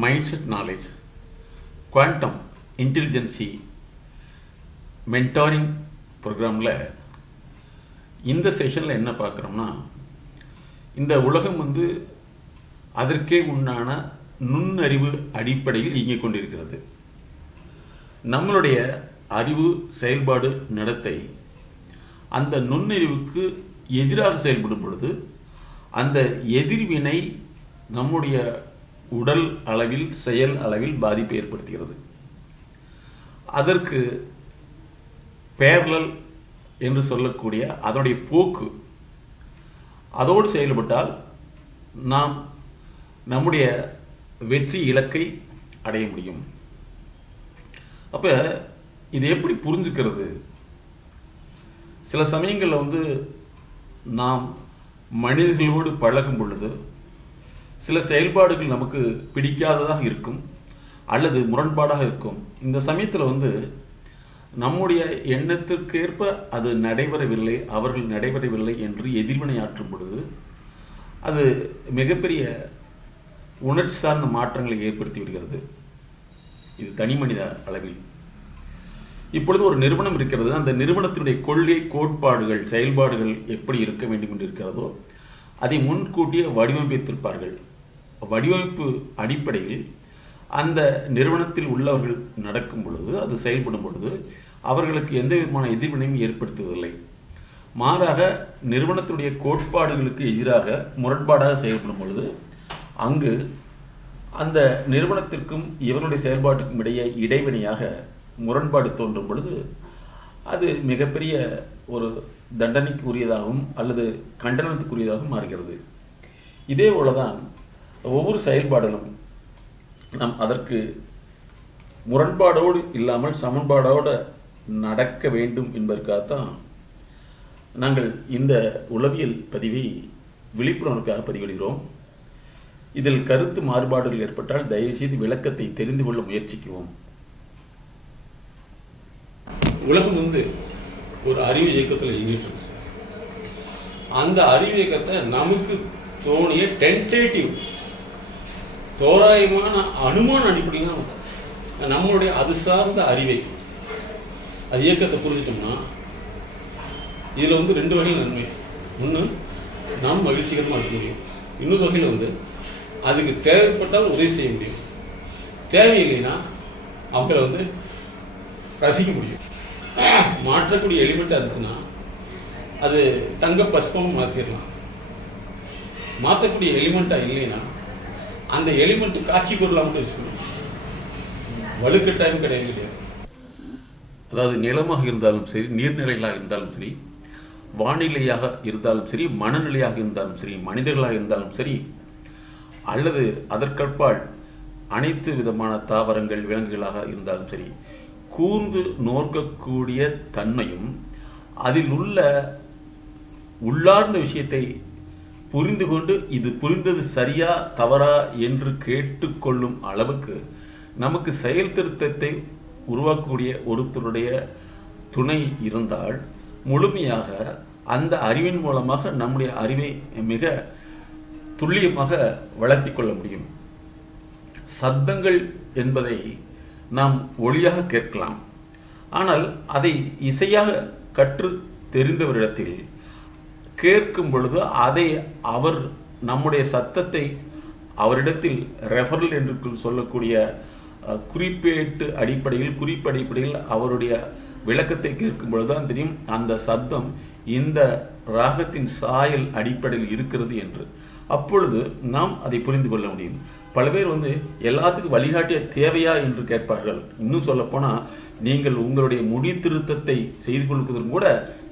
Mindset knowledge, quantum intelligence mentoring ப்ரோக்ராமில் இந்த செஷனில் என்ன பார்க்குறோம்னா, இந்த உலகம் அதற்கே உண்டான நுண்ணறிவு அடிப்படையில் இயங்கிக் கொண்டிருக்கிறது. நம்மளுடைய அறிவு, செயல்பாடு, நடத்தை அந்த நுண்ணறிவுக்கு எதிராக செயல்படும் பொழுது அந்த எதிர்வினை நம்முடைய உடல் அளவில், செயல் அளவில் பாதிப்பை ஏற்படுத்துகிறது. அதற்கு பேரலல் என்று சொல்லக்கூடிய அதனுடைய போக்கு, அதோடு செயல்பட்டால் நாம் நம்முடைய வெற்றி இலக்கை அடைய முடியும். அப்ப இது எப்படி புரிஞ்சுக்கிறது? சில சமயங்களில் நாம் மனிதர்களோடு பழகும் பொழுது சில செயல்பாடுகள் நமக்கு பிடிக்காததாக இருக்கும் அல்லது முரண்பாடாக இருக்கும். இந்த சமயத்தில் நம்முடைய எண்ணத்திற்கேற்ப அது நடைபெறவில்லை, அவர்கள் நடைபெறவில்லை என்று எதிர்வினையாற்றும் பொழுது அது மிகப்பெரிய உணர்ச்சி சார்ந்த மாற்றங்களை ஏற்படுத்தி விடுகிறது. இது தனி மனித அளவில். இப்பொழுது ஒரு நிறுவனம் இருக்கிறது. அந்த நிறுவனத்தினுடைய கொள்கை, கோட்பாடுகள், செயல்பாடுகள் எப்படி இருக்க வேண்டும் என்று இருக்கிறதோ அதை முன்கூட்டியே வடிவமைத்திருப்பார்கள். வடிவமைப்பு அடிப்படையில் அந்த நிறுவனத்தில் உள்ளவர்கள் நடக்கும் பொழுது, அது செயல்படும் பொழுது அவர்களுக்கு எந்த விதமான எதிர்வினையும் ஏற்படுத்துவதில்லை. மாறாக நிறுவனத்துடைய கோட்பாடுகளுக்கு எதிராக முரண்பாடாக செயல்படும் பொழுது அங்கு அந்த நிறுவனத்திற்கும் இவருடைய செயல்பாட்டுக்கும் இடையே இடைவினையாக முரண்பாடு தோன்றும் பொழுது அது மிகப்பெரிய ஒரு தண்டனைக்கு உரியதாகவும் அல்லது கண்டனத்துக்குரியதாகவும் மாறுகிறது. இதே போலதான் ஒவ்வொரு செயல்பாடுகளும் நாம் அதற்கு முரண்பாடோடு இல்லாமல் சமன்பாடோடு நடக்க வேண்டும் என்பதற்காகத்தான் நாங்கள் இந்த உளவியல் பதிவை விழிப்புணர்வுக்காக பதிவிடுகிறோம். இதில் கருத்து மாறுபாடுகள் ஏற்பட்டால் தயவு செய்து விளக்கத்தை தெரிந்து கொள்ள முயற்சிக்குவோம். உலகம் ஒரு அறிவு இயக்கத்தில் இயங்கிட்டு இருக்கு சார். அந்த அறிவு இயக்கத்தை நமக்கு தோணிய டென்டேட்டிவ், தோராயமான அனுமான அடிப்படையில் நம்மளுடைய அது சார்ந்த அறிவை, அது இயக்கத்தை புரிஞ்சிட்டோம்னா இதுல ரெண்டு வகையில் நன்மை. ஒன்று, நாம் மகிழ்ச்சிகரமாக இருக்க முடியும். இன்னொரு வகையில் அதுக்கு தேவைப்பட்டால் உதவி செய்ய முடியும். தேவையில்லைன்னா அவங்கள ரசிக்க முடியும். மாற்றக்கூடிய எலிமெண்ட் இருந்துச்சுன்னா அது தங்க பஸ்பம் மாற்றிடலாம். மாற்றக்கூடிய எலிமெண்டா இல்லைன்னா அந்த எலிமெண்ட் காட்சி பொருளாக மட்டும் வச்சுக்கணும். வலுக்கட்டாயம் கிடையாது. அதாவது நிலமாக இருந்தாலும் சரி, நீர்நிலைகளாக இருந்தாலும் சரி, வானிலையாக இருந்தாலும் சரி, மனநிலையாக இருந்தாலும் சரி, மனிதர்களாக இருந்தாலும் சரி, அல்லது அதற்கற்பால் அனைத்து விதமான தாவரங்கள், விலங்குகளாக இருந்தாலும் சரி, கூர்ந்து நோக்கக்கூடிய தன்மையும் அதில் உள்ள உள்ளார்ந்த விஷயத்தை புரிந்து கொண்டு இது புரிந்தது சரியா தவறா என்று கேட்டுக்கொள்ளும் அளவுக்கு நமக்கு செயல் திருத்தத்தை உருவாக்கக்கூடிய ஒருத்தருடைய துணை இருந்தால் முழுமையாக அந்த அறிவின் மூலமாக நம்முடைய அறிவை மிக துல்லியமாக வளர்த்தி கொள்ள முடியும். சத்தங்கள் என்பதை நாம் ஒளியாக கேட்கலாம். ஆனால் அதை இசையாக கற்று தெரிந்தவரிடத்தில் கேட்கும் பொழுது அதை அவர் நம்முடைய சத்தத்தை அவரிடத்தில் ரெஃபரல் என்று சொல்லக்கூடிய குறிப்பேட்டு அடிப்படையில், குறிப்படிப்படையில் அவருடைய விளக்கத்தை கேட்கும் பொழுதுதான் தெரியும் அந்த சத்தம் இந்த ராகத்தின் சாயல் அடிப்படையில் இருக்கிறது என்று. அப்பொழுது நாம் அதை புரிந்து கொள்ள முடியும். பல பேர் எல்லாத்துக்கும் வழிகாட்டிய தேவையா என்று கேட்பார்கள். இன்னும் சொல்ல போனா, நீங்கள் உங்களுடைய முடி திருத்தத்தை செய்து கொள்வதற்கு கூட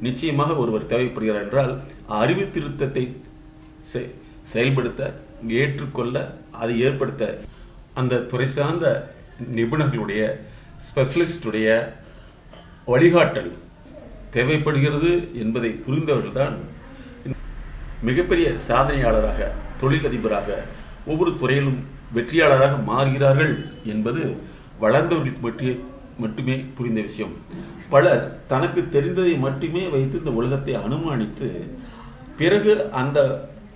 நிச்சயமாக ஒருவர் தேவைப்படுகிறார் என்றால் அறிவு திருத்தத்தை செயல்படுத்த, ஏற்றுக்கொள்ள, அதை ஏற்படுத்த அந்த துறை சார்ந்த நிபுணர்களுடைய, ஸ்பெஷலிஸ்டுடைய வழிகாட்டல் தேவைப்படுகிறது என்பதை புரிந்தவர்கள்தான் மிகப்பெரிய சாதனையாளராக, தொழிலதிபராக, ஒவ்வொரு துறையிலும் வெற்றியாளராக மாறுகிறார்கள் என்பது வளர்ந்தவர்களுக்கு மட்டுமே புரிந்த விஷயம். பலர் தனக்கு தெரிந்ததை மட்டுமே வைத்து இந்த உலகத்தை அனுமானித்து பிறகு அந்த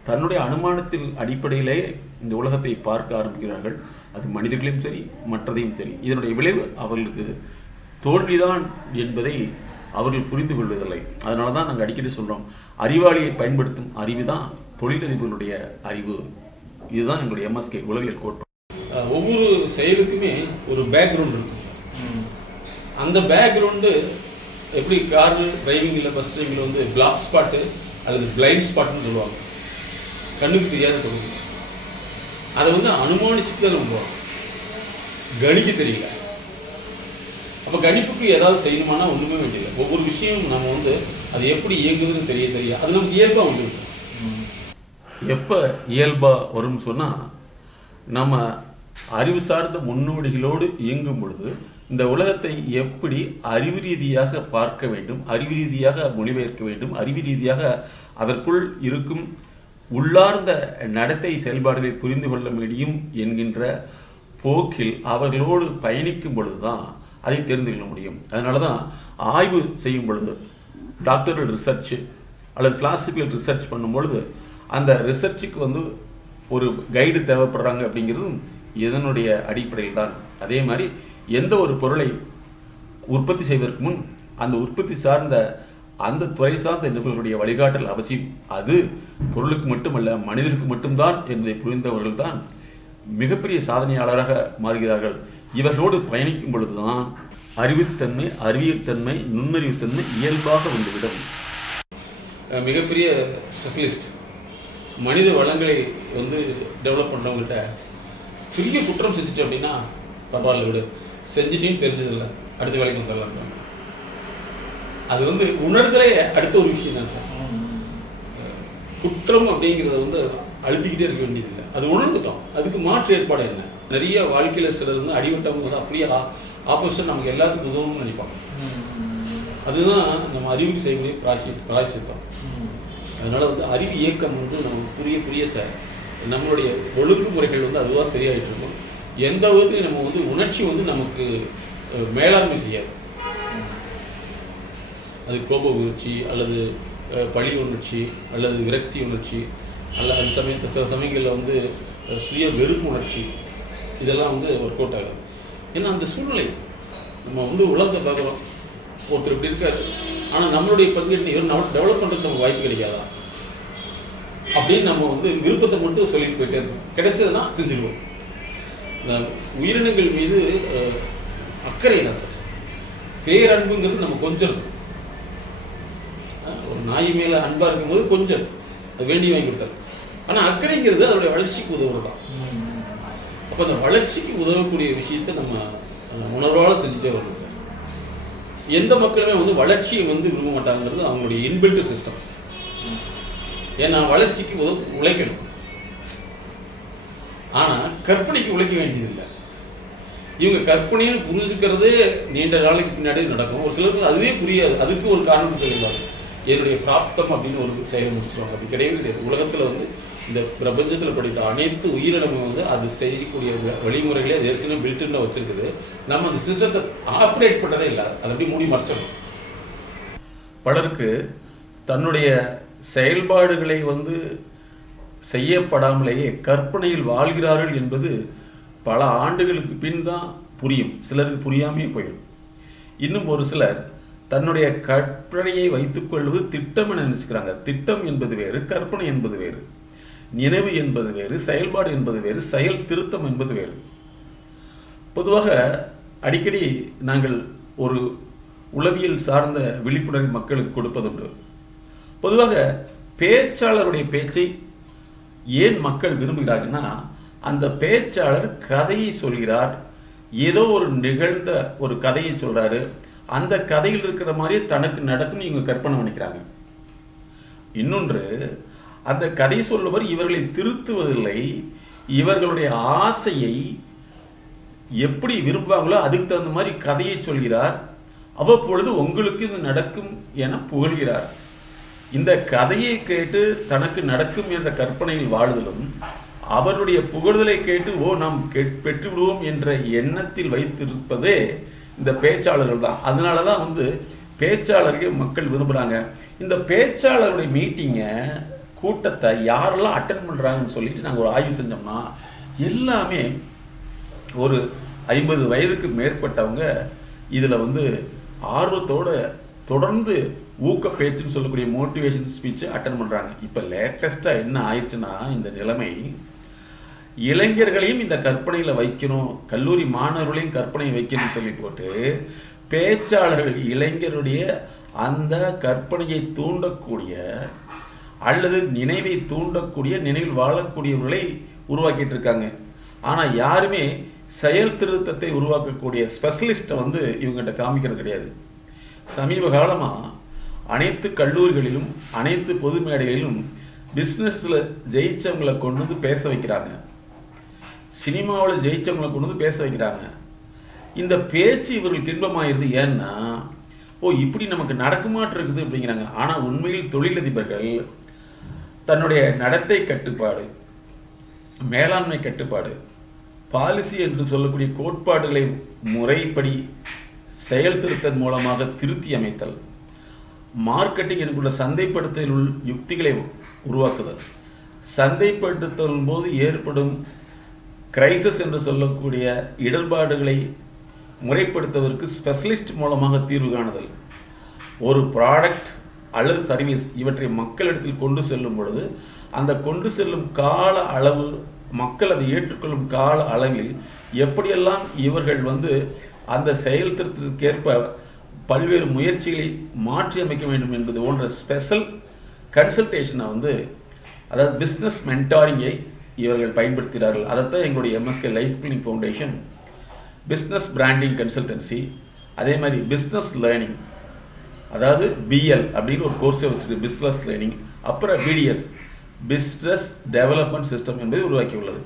தன்னுடைய அனுமானத்தின் அடிப்படையிலே இந்த உலகத்தை பார்க்க ஆரம்பிக்கிறார்கள். அது மனிதர்களையும் சரி மற்றதையும் சரி. இதனுடைய விளைவு அவர்களுக்கு தோல்விதான் என்பதை அவர்கள் புரிந்து கொள்வதில்லை. அதனால தான் நாங்கள் அடிக்கடி சொல்கிறோம், அறிவாளியை பயன்படுத்தும் அறிவு தான் தொழிலதிபர்களுடைய அறிவு. இதுதான் எங்களுடைய MSK உளவியல் கோட்பாடு. ஒவ்வொரு செயலுக்குமே ஒரு பேக்ரவுண்ட் இருக்கு சார். அந்த பேக்ரவுண்டு எப்படி கார் டிரைவிங்கில் ஃபர்ஸ்ட் டிரைவிங்கில் வந்து பிளாக் ஸ்பாட்டு அல்லது பிளைண்ட் ஸ்பாட்னு சொல்லுவாங்க, கண்ணுக்கு தெரியாத பகுதி. அதை வந்து அனுமானிச்சுட்டு தான் நம்ம போகிறோம், கணிக்க தெரியல. அப்போ கணிப்புக்கு ஏதாவது செய்யணுமானா ஒன்றுமே வேண்டியதில்லை. ஒவ்வொரு விஷயம் நம்ம வந்து அது எப்படி இயங்குதுன்னு தெரிய அது நமக்கு இயல்பாக வந்துடும் சார். எப்போ இயல்பாக வரும்னு சொன்னால், நம்ம அறிவு சார்ந்த முன்னோடிகளோடு இயங்கும் பொழுது இந்த உலகத்தை எப்படி அறிவு ரீதியாக பார்க்க வேண்டும், அறிவு ரீதியாக மொழிபெயர்க்க வேண்டும், அறிவு ரீதியாக அதற்குள் இருக்கும் உள்ளார்ந்த நடத்தை செயல்பாடுகளை புரிந்து கொள்ள முடியும் என்கின்ற போக்கில் அவர்களோடு பயணிக்கும் பொழுதுதான் அதை தெரிந்து கொள்ள முடியும். அதனால தான் ஆய்வு செய்யும் பொழுது டாக்டரல் ரிசர்ச் அல்லது கிளாசிக்கல் ரிசர்ச் பண்ணும் பொழுது அந்த ரிசர்ச்சுக்கு வந்து ஒரு கைடு தேவைப்படுறாங்க அப்படிங்கிறதும் இதனுடைய அடிப்படையில் தான். அதே மாதிரி எந்த ஒரு பொருளை உற்பத்தி செய்வதற்கு முன் அந்த உற்பத்தி சார்ந்த அந்த துறை சார்ந்த நிபுணர்களுடைய வழிகாட்டல் அவசியம். அது பொருளுக்கு மட்டுமல்ல மனிதனுக்கு மட்டும்தான் என்பதை புரிந்தவர்கள் தான் மிகப்பெரிய சாதனையாளராக மாறுகிறார்கள். இவர்களோடு பயணிக்கும் பொழுதுதான் அறிவுத்தன்மை, அறிவியல் தன்மை, நுண்ணறிவுத்தன்மை இயல்பாக வந்துவிடும். மிகப்பெரிய ஸ்பெஷலிஸ்ட் மனித வளங்களை வந்து டெவலப் பண்ணுறவங்ககிட்ட பெரிய குற்றம் செஞ்சுட்டு அப்படின்னா பரவாயில்ல விடு, செஞ்சுட்டேன்னு தெரிஞ்சதில்லை, அடுத்த வேலைக்கு வந்துடலாம். அது வந்து உணர்தலே அடுத்த ஒரு விஷயம் தான் சார். குற்றம் அப்படிங்கிறத வந்து அழுத்திக்கிட்டே இருக்க வேண்டியதில்லை, அது உணர்ந்துட்டோம். அதுக்கு மாற்று ஏற்பாடு என்ன? நிறைய வாழ்க்கையில சிலர் வந்து அடிபட்டவங்க வந்து அப்படியே ஆப்போசிட் நமக்கு எல்லாத்துக்கும் உதவும்னு நினைப்பாங்க. அதுதான் நம்ம அறிவுக்கு செய்யக்கூடிய பிராயச்சித்தம். அதனால வந்து அறிவு இயக்கம் வந்து நம்ம புரிய சார் நம்மளுடைய ஒழுங்குமுறைகள் வந்து அதுவாக சரியாயிட்டு இருக்கும். எந்த விதத்துலையும் நம்ம வந்து உணர்ச்சி வந்து நமக்கு மேலாண்மை செய்யாது. அது கோப உணர்ச்சி அல்லது பழி உணர்ச்சி அல்லது விரக்தி உணர்ச்சி அல்ல அது சில சமயங்களில் வந்து சுய வெறுப்பு உணர்ச்சி, இதெல்லாம் வந்து ஒர்க் அவுட் ஆகாது. ஏன்னா அந்த சூழ்நிலை நம்ம வந்து உலகத்தை பார்க்குறோம், ஒருத்தர் இப்படி இருக்காரு, ஆனால் நம்மளுடைய பங்கேற்று டெவலப் பண்ணுறதுக்கு நமக்கு வாய்ப்பு கிடைக்காதா அப்படின்னு நம்ம வந்து விருப்பத்தை மட்டும் சொல்லிட்டு போயிட்டே இருக்கோம். கிடைச்சதுன்னா செஞ்சுருவோம். உயிரினங்கள் மீது அக்கறை தான் சார். பேரன்புங்கிறது நம்ம கொஞ்சம் ஒரு நாய் மேல அன்பா இருக்கும்போது கொஞ்சம் அது வேண்டி வாங்கி கொடுத்தாரு. ஆனா அக்கறைங்கிறது அதோடைய வளர்ச்சிக்கு உதவுறதான். அப்ப அந்த வளர்ச்சிக்கு உதவக்கூடிய விஷயத்த நம்ம உணர்வால செஞ்சுட்டே வரணும் சார். எந்த மக்களுமே வந்து வளர்ச்சியை வந்து விரும்ப மாட்டாங்கிறது அவங்களுடைய இன்பில்ட் சிஸ்டம். ஏன்னா வளர்ச்சிக்கு உழைக்கணும், ஆனா கற்பனைக்கு உழைக்க வேண்டியதில்லை. இவங்க கற்பனைன்னு புரிஞ்சுக்கிறது நீண்ட நாளைக்கு பின்னாடி நடக்கும். ஒரு சிலருக்கு அதுவே புரியாது. அதுக்கு ஒரு காரணத்தை சொல்லிடுவாங்க, என்னுடைய பிராப்தம் அப்படின்னு ஒரு செயலை முடிச்சுருவாங்க. அப்படி கிடையவே கிடையாது. உலகத்துல வந்து இந்த பிரபஞ்சத்தில் படித்த அனைத்து உயிரினமும் வந்து அது செய்யக்கூடிய வழிமுறைகளே அது ஏற்கனவே பில்ட்னு வச்சிருக்குது. நம்ம அந்த சிஸ்டத்தை ஆப்ரேட் பண்ணதே இல்லை, அதை அப்படி மூடி மறைச்சிடணும். பலருக்கு தன்னுடைய செயல்பாடுகளை வந்து செய்யப்படாமலேயே கற்பனையில் வாழ்கிறார்கள் என்பது பல ஆண்டுகளுக்கு பின் தான் புரியும். சிலருக்கு புரியாமே போயிடும். இன்னும் ஒரு சிலர் தன்னுடைய கற்பனையை வைத்துக் கொள்வது திட்டம் என நினைச்சுக்கிறாங்க. திட்டம் என்பது வேறு, கற்பனை என்பது வேறு, நினைவு என்பது வேறு, செயல்பாடு என்பது வேறு, செயல் திருத்தம் என்பது வேறு. பொதுவாக அடிக்கடி நாங்கள் ஒரு உளவியல் சார்ந்த விழிப்புணர்வு மக்களுக்கு கொடுப்பதுண்டு. பொதுவாக பேச்சாளருடைய பேச்சை ஏன் மக்கள் விரும்புகிறார்கள்னா, அந்த பேச்சாளர் கதையை சொல்கிறார், ஏதோ ஒரு நிகழ்ந்த ஒரு கதையை சொல்றாரு, அந்த கதையில் இருக்கிற மாதிரியே தனக்கு நடக்கும் இவங்க கற்பனை பண்ணிக்கிறாங்க. இன்னொன்று, அந்த கதை சொல்லுவர் இவர்களை திருத்துவதில்லை, இவர்களுடைய ஆசையை எப்படி விரும்புவாங்களோ அதுக்கு தகுந்த மாதிரி கதையை சொல்கிறார். அவ்வப்பொழுது உங்களுக்கு இது நடக்கும் என புகழ்கிறார். இந்த கதையை கேட்டு தனக்கு நடக்கும் என்ற கற்பனையில் வாழ்தலும், அவருடைய புகழ்தலை கேட்டு நாம் பெற்று விடுவோம் என்ற எண்ணத்தில் வைத்திருப்பதே இந்த பேச்சாளர்கள் தான். அதனாலதான் வந்து பேச்சாளர்கள் மக்கள் விரும்புறாங்க. இந்த பேச்சாளருடைய மீட்டிங்கை கூட்டத்தை யாரெல்லாம் அட்டென்ட் பண்ணுறாங்கன்னு சொல்லிட்டு நாங்கள் ஒரு ஆய்வு செஞ்சோம்னா எல்லாமே ஒரு 50 வயதுக்கு மேற்பட்டவங்க இதில் வந்து ஆர்வத்தோட தொடர்ந்து ஊக்க பேச்சுன்னு சொல்லக்கூடிய மோட்டிவேஷன் ஸ்பீச்சை அட்டன் பண்ணுறாங்க. இப்போ லேட்டஸ்ட்டாக என்ன ஆயிடுச்சுன்னா இந்த நிலைமை, இளைஞர்களையும் இந்த கற்பனையில் வைக்கணும், கல்லூரி மாணவர்களையும் கற்பனை வைக்கணும்னு சொல்லி போட்டு பேச்சாளர்கள் இளைஞருடைய அந்த கற்பனையை தூண்டக்கூடிய அல்லது நினைவை தூண்டக்கூடிய நினைவில் வாழக்கூடியவர்களை உருவாக்கிட்டு இருக்காங்க. ஆனால் யாருமே செயல் திருத்தத்தை உருவாக்கக்கூடிய ஸ்பெஷலிஸ்ட்டை வந்து இவங்ககிட்ட காமிக்கிறது கிடையாது. சமீப காலமாக அனைத்து கல்லூரிகளிலும் அனைத்து பொது மேடைகளிலும் பிஸ்னஸில் ஜெயிச்சவங்களை கொண்டு வந்து பேச வைக்கிறாங்க, சினிமாவில் ஜெயிச்சவங்களை கொண்டு வந்து பேச வைக்கிறாங்க. இந்த பேச்சு இவர்களுக்கு இன்பமாயிருது. ஏன்னா இப்படி நமக்கு நடக்குமாட்டு இருக்குது அப்படிங்கிறாங்க. ஆனால் உண்மையில் தொழிலதிபர்கள் தன்னுடைய நடத்தை கட்டுப்பாடு, மேலாண்மை கட்டுப்பாடு, பாலிசி என்று சொல்லக்கூடிய கோட்பாடுகளை முறைப்படி செயல் திருத்தம் மூலமாக திருத்தி அமைத்தல், மார்க்கெட்டிங் என்கிற சந்தைப்படுத்தல் யுக்திகளை உருவாக்குதல், சந்தைப்படுத்தல் போது ஏற்படும் கிரைசிஸ் என்று சொல்லக்கூடிய இடர்பாடுகளை முறைப்படுத்துவதற்கு ஸ்பெஷலிஸ்ட் மூலமாக தீர்வு காணுதல், ஒரு ப்ராடக்ட் அல்லது சர்வீஸ் இவற்றை மக்களிடத்தில் கொண்டு செல்லும் பொழுது அந்த கொண்டு செல்லும் கால அளவு, மக்கள் அதை ஏற்றுக்கொள்ளும் கால அளவில் எப்படியெல்லாம் இவர்கள் வந்து அந்த செயல் திருத்தத்திற்கேற்ப பல்வேறு முயற்சிகளை மாற்றி அமைக்க வேண்டும் என்பது போன்ற ஸ்பெஷல் கன்சல்டேஷனை வந்து, அதாவது பிஸ்னஸ் மென்டாரிங்கை இவர்கள் பயன்படுத்துகிறார்கள். அதைத்தான் எங்களுடைய MSK life clinic foundation business branding consultancy, அதே மாதிரி பிஸ்னஸ் லேர்னிங், அதாவது பிஎல் அப்படின்னு ஒரு கோர்ஸ் வச்சுருக்கு, பிஸ்னஸ் லேர்னிங், அப்புறம் பிடிஎஸ் பிஸ்னஸ் டெவலப்மெண்ட் சிஸ்டம் என்பதை உருவாக்கியுள்ளது.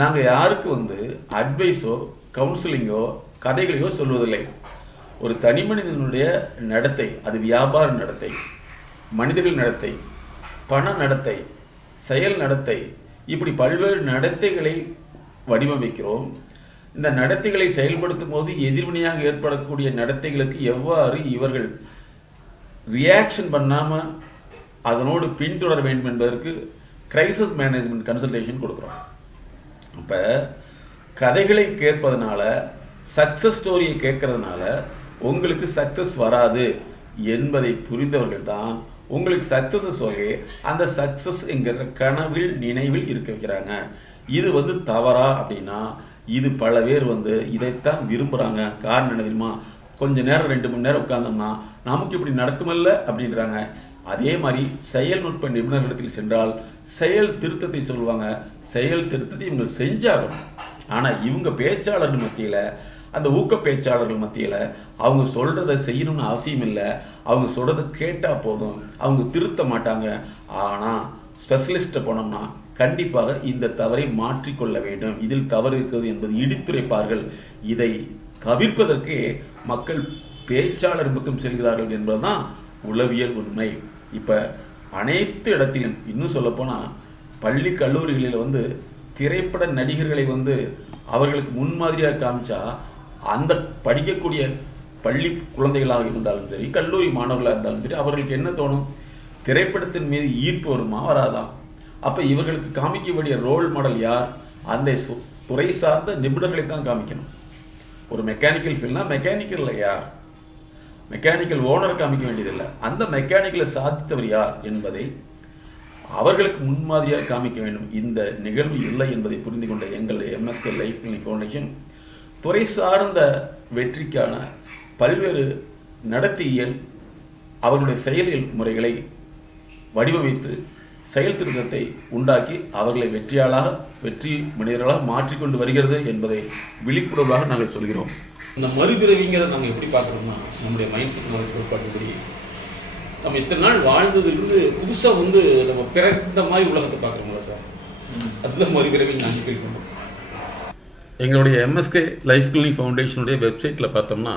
நாங்கள் யாருக்கு வந்து அட்வைஸோ கவுன்சிலிங்கோ கதைகளையோ சொல்வதில்லை. ஒரு தனி மனிதனுடைய நடத்தை, அது வியாபார நடத்தை, மனிதர்கள் நடத்தை, பண நடத்தை, செயல் நடத்தை, இப்படி பல்வேறு நடத்தைகளை வடிவமைக்கிறோம். இந்த நடத்தைகளை செயல்படுத்தும் போது எதிர்வினையாக ஏற்படக்கூடிய நடத்தைகளுக்கு எவ்வாறு இவர்கள் ரியாக்ஷன் பண்ணாமல் அதனோடு பின்தொடர வேண்டும் என்பதற்கு கிரைசிஸ் மேனேஜ்மெண்ட் கன்சல்டேஷன் கொடுக்குறோம். இப்போ கதைகளை கேட்பதனால, சக்ஸஸ் ஸ்டோரியை கேட்கறதுனால உங்களுக்கு சக்ஸஸ் வராது என்பதை புரிந்தவர்கள் தான் உங்களுக்கு சக்ஸஸ் சொல்லி அந்த சக்ஸஸ் என்கிற கனவில் நினைவில் இருக்க வைக்கிறாங்க. இது வந்து தவறா அப்படின்னா இது பல பேர் வந்து இதைத்தான் விரும்புகிறாங்க. காரணம் என்ன தெரியுமா, கொஞ்ச நேரம் 2 மணி நேரம் உட்கார்ந்தோம்னா நமக்கு இப்படி நடக்குமல்ல அப்படின்றாங்க. அதே மாதிரி செயல் நுட்ப நிபுணர்களிடத்தில் சென்றால் செயல் திருத்தத்தை சொல்லுவாங்க. செயல் திருத்தத்தை இவங்க செஞ்சாகணும். ஆனால் இவங்க பேச்சாளர்கள் மத்தியில், அந்த ஊக்க பேச்சாளர்கள் மத்தியில் அவங்க சொல்கிறத செய்யணும்னு அவசியம் இல்லை. அவங்க சொல்கிறத கேட்டால் போதும், அவங்க திருத்த மாட்டாங்க. ஆனால் ஸ்பெஷலிஸ்ட்டை போனோம்னா கண்டிப்பாக இந்த தவறை மாற்றிக்கொள்ள வேண்டும், இதில் தவறு இருக்கிறது என்பது இடித்துரைப்பார்கள். இதை தவிர்ப்பதற்கு மக்கள் பேச்சாளர் பக்கம் செல்கிறார்கள் என்பதுதான் உளவியல் உண்மை. இப்போ அனைத்து இடத்திலும், இன்னும் சொல்லப்போனால் பள்ளி கல்லூரிகளில் வந்து திரைப்பட நடிகர்களை வந்து அவர்களுக்கு முன்மாதிரியாக காமிச்சா அந்த படிக்கக்கூடிய பள்ளி குழந்தைகளாக இருந்தாலும் சரி, கல்லூரி மாணவர்களாக இருந்தாலும் சரி, அவர்களுக்கு என்ன தோணும், திரைப்படத்தின் மீது ஈர்ப்பு வருமா, வராதான்? அப்போ இவர்களுக்கு காமிக்க வேண்டிய ரோல் மாடல் யார்? அந்த துறை சார்ந்த நிபுணர்களை தான் காமிக்கணும். ஒரு மெக்கானிக்கல் ஃபீல்ட்னா மெக்கானிக்கல் யார், மெக்கானிக்கல் ஓனர் காமிக்க வேண்டியதில்லை, அந்த மெக்கானிக்கலை சாதித்தவர் யார் என்பதை அவர்களுக்கு முன்மாதிரியாக காமிக்க வேண்டும். இந்த நிகழ்வு இல்லை என்பதை புரிந்து கொண்ட எங்களுடைய எம்எஸ்கே லைஃப் கிளினிக் ஃபவுண்டேஷன் துறை சார்ந்த வெற்றிக்கான பல்வேறு நடத்தியல் அவர்களுடைய செயலியல் முறைகளை வடிவமைத்து செயல் திருத்தத்தை உண்டாக்கி அவர்களை வெற்றி மனிதர்களாக மாற்றிக்கொண்டு வருகிறது என்பதை விழிப்புணர்வாக நாங்கள் சொல்கிறோம். இந்த மறுபிறவிங்கிறத நம்ம எப்படி பார்க்குறோம்னா, நம்முடைய மைண்ட் செட் நாலேஜ் கோட்பாட்டுப்படி நம்ம இத்தனை நாள் வாழ்ந்ததுலேருந்து புதுசாக வந்து நம்ம பிறந்த மாதிரி உலகத்தை பார்க்குறோம்ல சார், அதுதான் மறுபிறவின்னு நாங்கள் ஃபீல் பண்ணுறோம். எங்களுடைய எம்எஸ்கே லைஃப் கிளினிக் ஃபவுண்டேஷனுடைய வெப்சைட்டில் பார்த்தோம்னா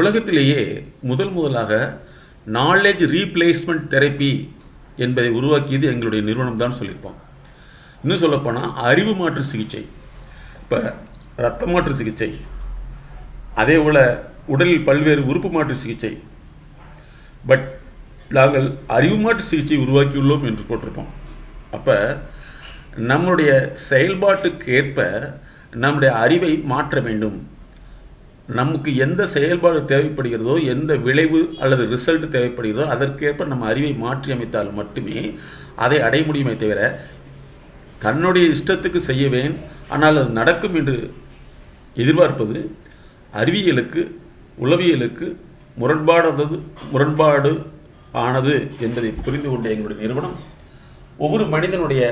உலகத்திலேயே முதலாக நாலேஜ் ரீப்ளேஸ்மெண்ட் தெரப்பி என்பதை உருவாக்கியது எங்களுடைய நிறுவனம் தான் சொல்லியிருப்போம். இன்னும் சொல்லப்போனால் அறிவு மாற்று சிகிச்சை, இப்போ இரத்த மாற்று சிகிச்சை, அதே போல் உடலில் பல்வேறு உறுப்பு மாற்று சிகிச்சை, பட் நாங்கள் அறிவு மாற்று சிகிச்சை உருவாக்கியுள்ளோம் என்று போட்டிருப்போம். அப்போ நம்முடைய செயல்பாட்டுக்கு ஏற்ப நம்முடைய அறிவை மாற்ற வேண்டும். நமக்கு எந்த செயல்பாடு தேவைப்படுகிறதோ, எந்த விளைவு அல்லது ரிசல்ட் தேவைப்படுகிறதோ அதற்கேற்ப நம்ம அறிவை மாற்றி அமைத்தால் மட்டுமே அதை அடைய முடியுமே தவிர, தன்னுடைய இஷ்டத்துக்கு செய்யவேன் ஆனால் அது நடக்கும் என்று எதிர்பார்ப்பது அறிவியலுக்கு உளவியலுக்கு முரண்பாடு ஆனது என்பதை புரிந்து கொண்ட எங்களுடைய நிறுவனம் ஒவ்வொரு மனிதனுடைய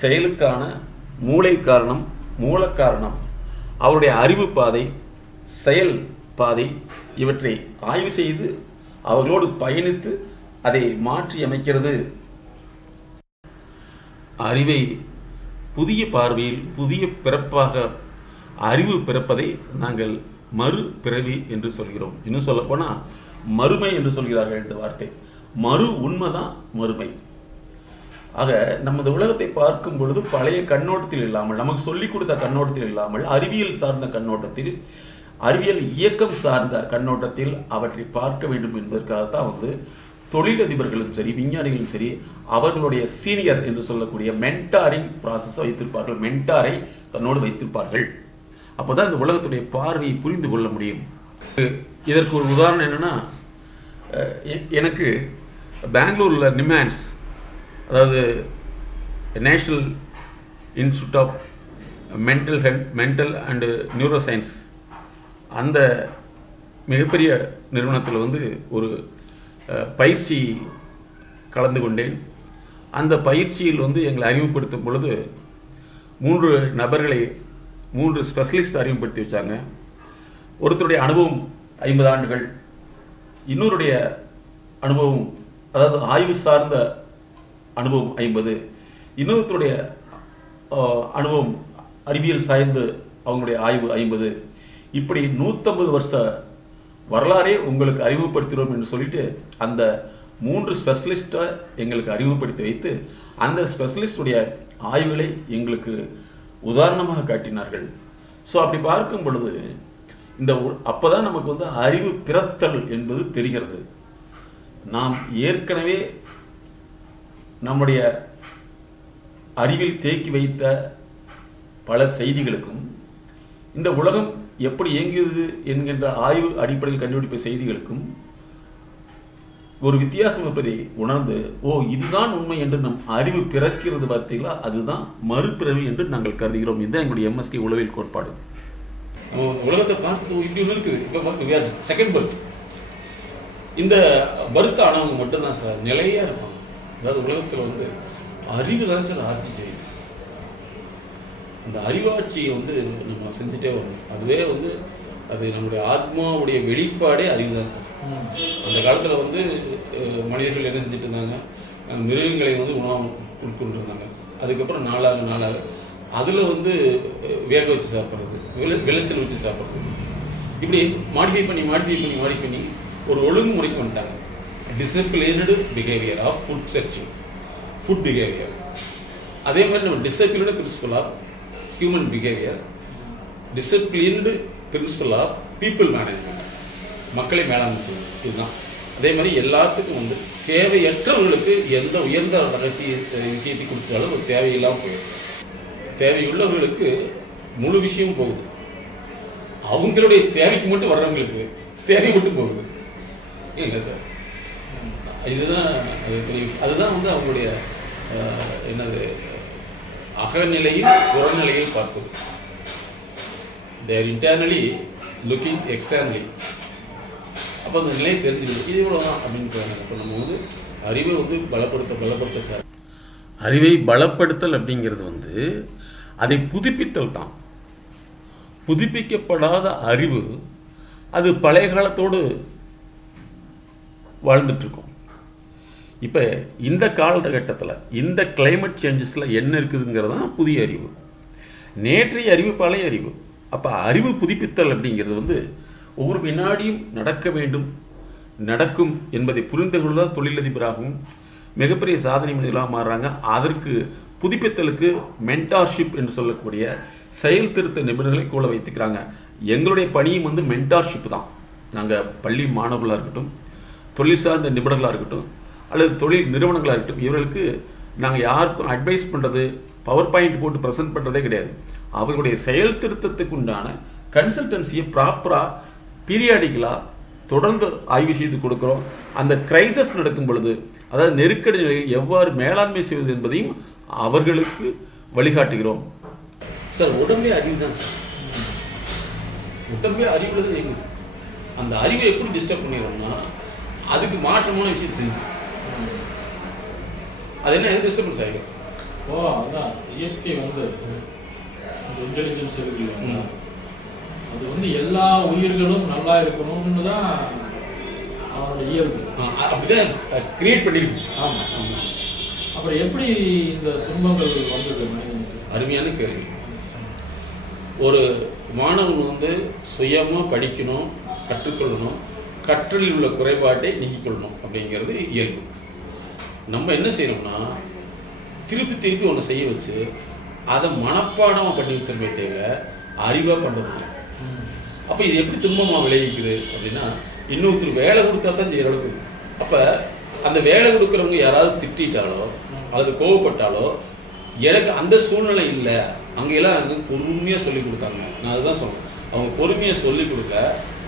செயலுக்கான மூளை காரணம், மூல காரணம், அவருடைய அறிவு பாதை, செயல் பாதை இவற்றை ஆய்வு செய்து அவர்களோடு பயணித்து அதை மாற்றி அமைக்கிறது. அறிவை புதிய பார்வையில் புதிய பிறப்பாக அறிவு பிறப்பதை நாங்கள் மறு பிறவி என்று சொல்கிறோம். இன்னும் சொல்ல போனால் மறுமை என்று சொல்கிறார்கள். இந்த வார்த்தை மறு உண்மைதான் மறுமை. ஆக நமது உலகத்தை பார்க்கும் பொழுது பழைய கண்ணோட்டத்தில் இல்லாமல், நமக்கு சொல்லிக் கொடுத்த கண்ணோட்டத்தில் இல்லாமல், அறிவியல் சார்ந்த கண்ணோட்டத்தில், அறிவியல் இயக்கம் சார்ந்த கண்ணோட்டத்தில் அவற்றை பார்க்க வேண்டும் என்பதற்காகத்தான் தொழிலதிபர்களும் சரி விஞ்ஞானிகளும் சரி அவர்களுடைய சீனியர் என்று சொல்லக்கூடிய மென்டாரிங் ப்ராசஸை வைத்திருப்பார்கள். மென்டாரை தன்னோடு வைத்திருப்பார்கள். அப்போதான் இந்த உலகத்துடைய பார்வையை புரிந்து கொள்ள முடியும். இதற்கு ஒரு உதாரணம் என்னன்னா, எனக்கு பெங்களூரில் நிமான்ஸ், அதாவது national institute of mental and neuro science, அந்த மிகப்பெரிய நிறுவனத்தில் ஒரு பயிற்சி கலந்து கொண்டேன். அந்த பயிற்சியில் எங்களை அறிமுகப்படுத்தும் பொழுது 3 நபர்களை 3 ஸ்பெஷலிஸ்ட் அறிமுகப்படுத்தி வச்சாங்க. ஒருத்தருடைய அனுபவம் 50 ஆண்டுகள், இன்னொருடைய அனுபவம், அதாவது ஆய்வு சார்ந்த அனுபவம் 50, இன்னொருத்தருடைய அனுபவம் அறிவியல் சார்ந்து அவங்களுடைய ஆய்வு 50. இப்படி 150 வருஷ வரலாறே உங்களுக்கு அறிமுகப்படுத்துகிறோம் என்று சொல்லிட்டு அந்த 3 ஸ்பெஷலிஸ்ட்டை எங்களுக்கு அறிமுகப்படுத்தி வைத்து அந்த ஸ்பெஷலிஸ்டுடைய ஆய்வுகளை எங்களுக்கு உதாரணமாக காட்டினார்கள். ஸோ அப்படி பார்க்கும் பொழுது அப்போதான் நமக்கு அறிவு பிறத்தல் என்பது தெரிகிறது. நாம் ஏற்கனவே நம்முடைய அறிவில் தேக்கி வைத்த பல செய்திகளுக்கும் இந்த உலகம் எப்படி இயங்குகிறது என்கின்ற ஆய்வு அடிப்படையில் கண்டுபிடிப்ப செய்திகளுக்கும் ஒரு வித்தியாசம் இருப்பதை உணர்ந்து, இதுதான் உண்மை என்று நம் அறிவு பிறக்கிறது பார்த்தீங்களா, அதுதான் மறுபிறவி என்று நாங்கள் கருதுகிறோம். இதுதான் எங்களுடைய MSK உளவியல் கோட்பாடு. உலகத்தை பார்த்து இப்படி இருக்குது. இப்போ செகண்ட் பர்த், இந்த பர்த் ஆனவங்க மட்டும்தான் சார் நிலையா இருப்பாங்க. அதாவது உலகத்தில் அறிவு தான் சார் ஆட்சி செய்யும். அந்த அறிவாட்சியை நம்ம செஞ்சுட்டே வரும். அதுவே அது நம்முடைய ஆத்மாவுடைய வெளிப்பாடே அறிவு தான் சார். அந்த காலத்தில் மனிதர்கள் என்ன செஞ்சுட்டு இருந்தாங்க, மிருகங்களை உணவு உட்கொண்டிருந்தாங்க. அதுக்கப்புறம் நாளாக அதில் வேக வச்சு சாப்பிட்றது, விளைச்சல் வச்சு சாப்பிட்றது, இப்படி மாடிஃபை பண்ணி ஒரு ஒழுங்குமுறைக்கு வந்துட்டாங்க. Disciplined behaviour of food searching, food behaviour. அதே மாதிரி நம்ம disciplined principle of human behaviour, disciplined principle of people management, மக்களை மேலாண்மை செய்யும். இதுதான். அதே மாதிரி எல்லாத்துக்கும் தேவையற்றவர்களுக்கு எந்த உயர்ந்த விஷயத்தை கொடுத்தாலும் ஒரு தேவையில்லாமல் போயிடும். தேவையுள்ளவர்களுக்கு முழு விஷயமும் போகுது. அவங்களுடைய தேவைக்கு மட்டும் வர்றவங்களுக்கு தேவை மட்டும் போகுது. இல்லை சார், இதுதான் அது பெரிய விஷயம். அதுதான் அவங்களுடைய என்னது அகநிலையில் புறநிலையை பார்ப்பது. தேர் இன்டர்னலி லுக்கிங் எக்ஸ்டர்னலி. அப்போ அந்த நிலையை தெரிஞ்சுக்கணும். இது இவ்வளோதான் அப்படின்னு. இப்போ நம்ம அறிவை பலப்படுத்த சார். அறிவை பலப்படுத்தல் அப்படிங்கிறது அதை புதுப்பித்தல் தான். புதுப்பிக்கப்படாத அறிவு அது பழைய காலத்தோடு வாழ்ந்துட்டு இருக்கும். இப்போ இந்த காலகட்டத்தில் இந்த கிளைமேட் சேஞ்சஸில் என்ன இருக்குதுங்கிறது தான் புதிய அறிவு. நேற்றைய அறிவு பழைய அறிவு. அப்போ அறிவு புதுப்பித்தல் அப்படிங்கிறது ஒவ்வொரு வினாடியும் நடக்க வேண்டும், நடக்கும் என்பதை புரிந்து கொள்வதால் தொழிலதிபராகவும் மிகப்பெரிய சாதனை மனிதர்களாக மாறுறாங்க. அதற்கு புதுப்பித்தலுக்கு மென்டார்ஷிப் என்று சொல்லக்கூடிய செயல் திருத்த நிபுணர்களை கூட வைத்துக்கிறாங்க. எங்களுடைய பணியும் மென்டார்ஷிப் தான். நாங்கள் பள்ளி மாணவர்களாக இருக்கட்டும், தொழில் சார்ந்த நிபுணர்களாக இருக்கட்டும் அல்லது தொழில் நிறுவனங்களாக இருக்கட்டும், இவர்களுக்கு நாங்கள் யாருக்கும் அட்வைஸ் பண்ணுறது, பவர் பாயிண்ட் போட்டு ப்ரெசென்ட் பண்ணுறதே கிடையாது. அவர்களுடைய செயல் திருத்தத்துக்கு உண்டான கன்சல்டன்சியை ப்ராப்பராக பீரியாடிக்கலாக தொடர்ந்து ஆய்வு செய்து கொடுக்குறோம். அந்த கிரைசஸ் நடக்கும் பொழுது, அதாவது நெருக்கடி நிலையில் எவ்வாறு மேலாண்மை செய்வது என்பதையும் அவர்களுக்கு வழிகாட்டுகிறோம். சார், உடம்பே அறிவு தான் சார். உடம்பே அறிவுல தான் இயங்குது. அந்த அறிவை எப்படி டிஸ்டர்ப் பண்ணிடுறோம்னா அதுக்கு மாற்றமான விஷயத்தை செஞ்சு அது என்ன டிஸ்டர்பன்ஸ் ஆகிடும். அதான் இயற்கை இன்டெலிஜென்ஸ் இருக்கு, அது எல்லா உயிர்களும் நல்லா இருக்கணும்னு தான் அவனோட இயல்பு. அப்படிதான் கிரியேட் பண்ணிருக்கு. ஆமா ஆமா. அப்புறம் எப்படி இந்த துன்பங்கள் வந்தது மனிதனுக்கு? அருமையான கேள்வி. ஒரு மாணவன் சுயமா படிக்கணும், கற்றுக்கொள்ளணும், கற்றலில் உள்ள குறைபாட்டை நீக்கிக் கொள்ளணும் அப்படிங்கிறது இயல்பு. நம்ம என்ன செய்யணும்னா திருப்பி திருப்பி ஒன்று செய்ய வச்சு அதை மனப்பாடமா பண்ணி வச்சிருமே தேவை, அறிவா பண்றது. அப்ப இது எப்படி துன்பமா விளைவிக்குது அப்படின்னா, இன்னொருத்தர் வேலை கொடுத்தா தான் செய்யற அளவுக்கு. அப்ப அந்த வேலை கொடுக்கறவங்க யாராவது திட்டாலோ அல்லது கோவப்பட்டாலோ, எனக்கு அந்த சூழ்நிலை இல்லை, அங்கெல்லாம் பொறுமையா சொல்லி கொடுத்தாங்க. நான் அதுதான் சொல்றேன், அவங்க பொறுமையா சொல்லி கொடுக்க,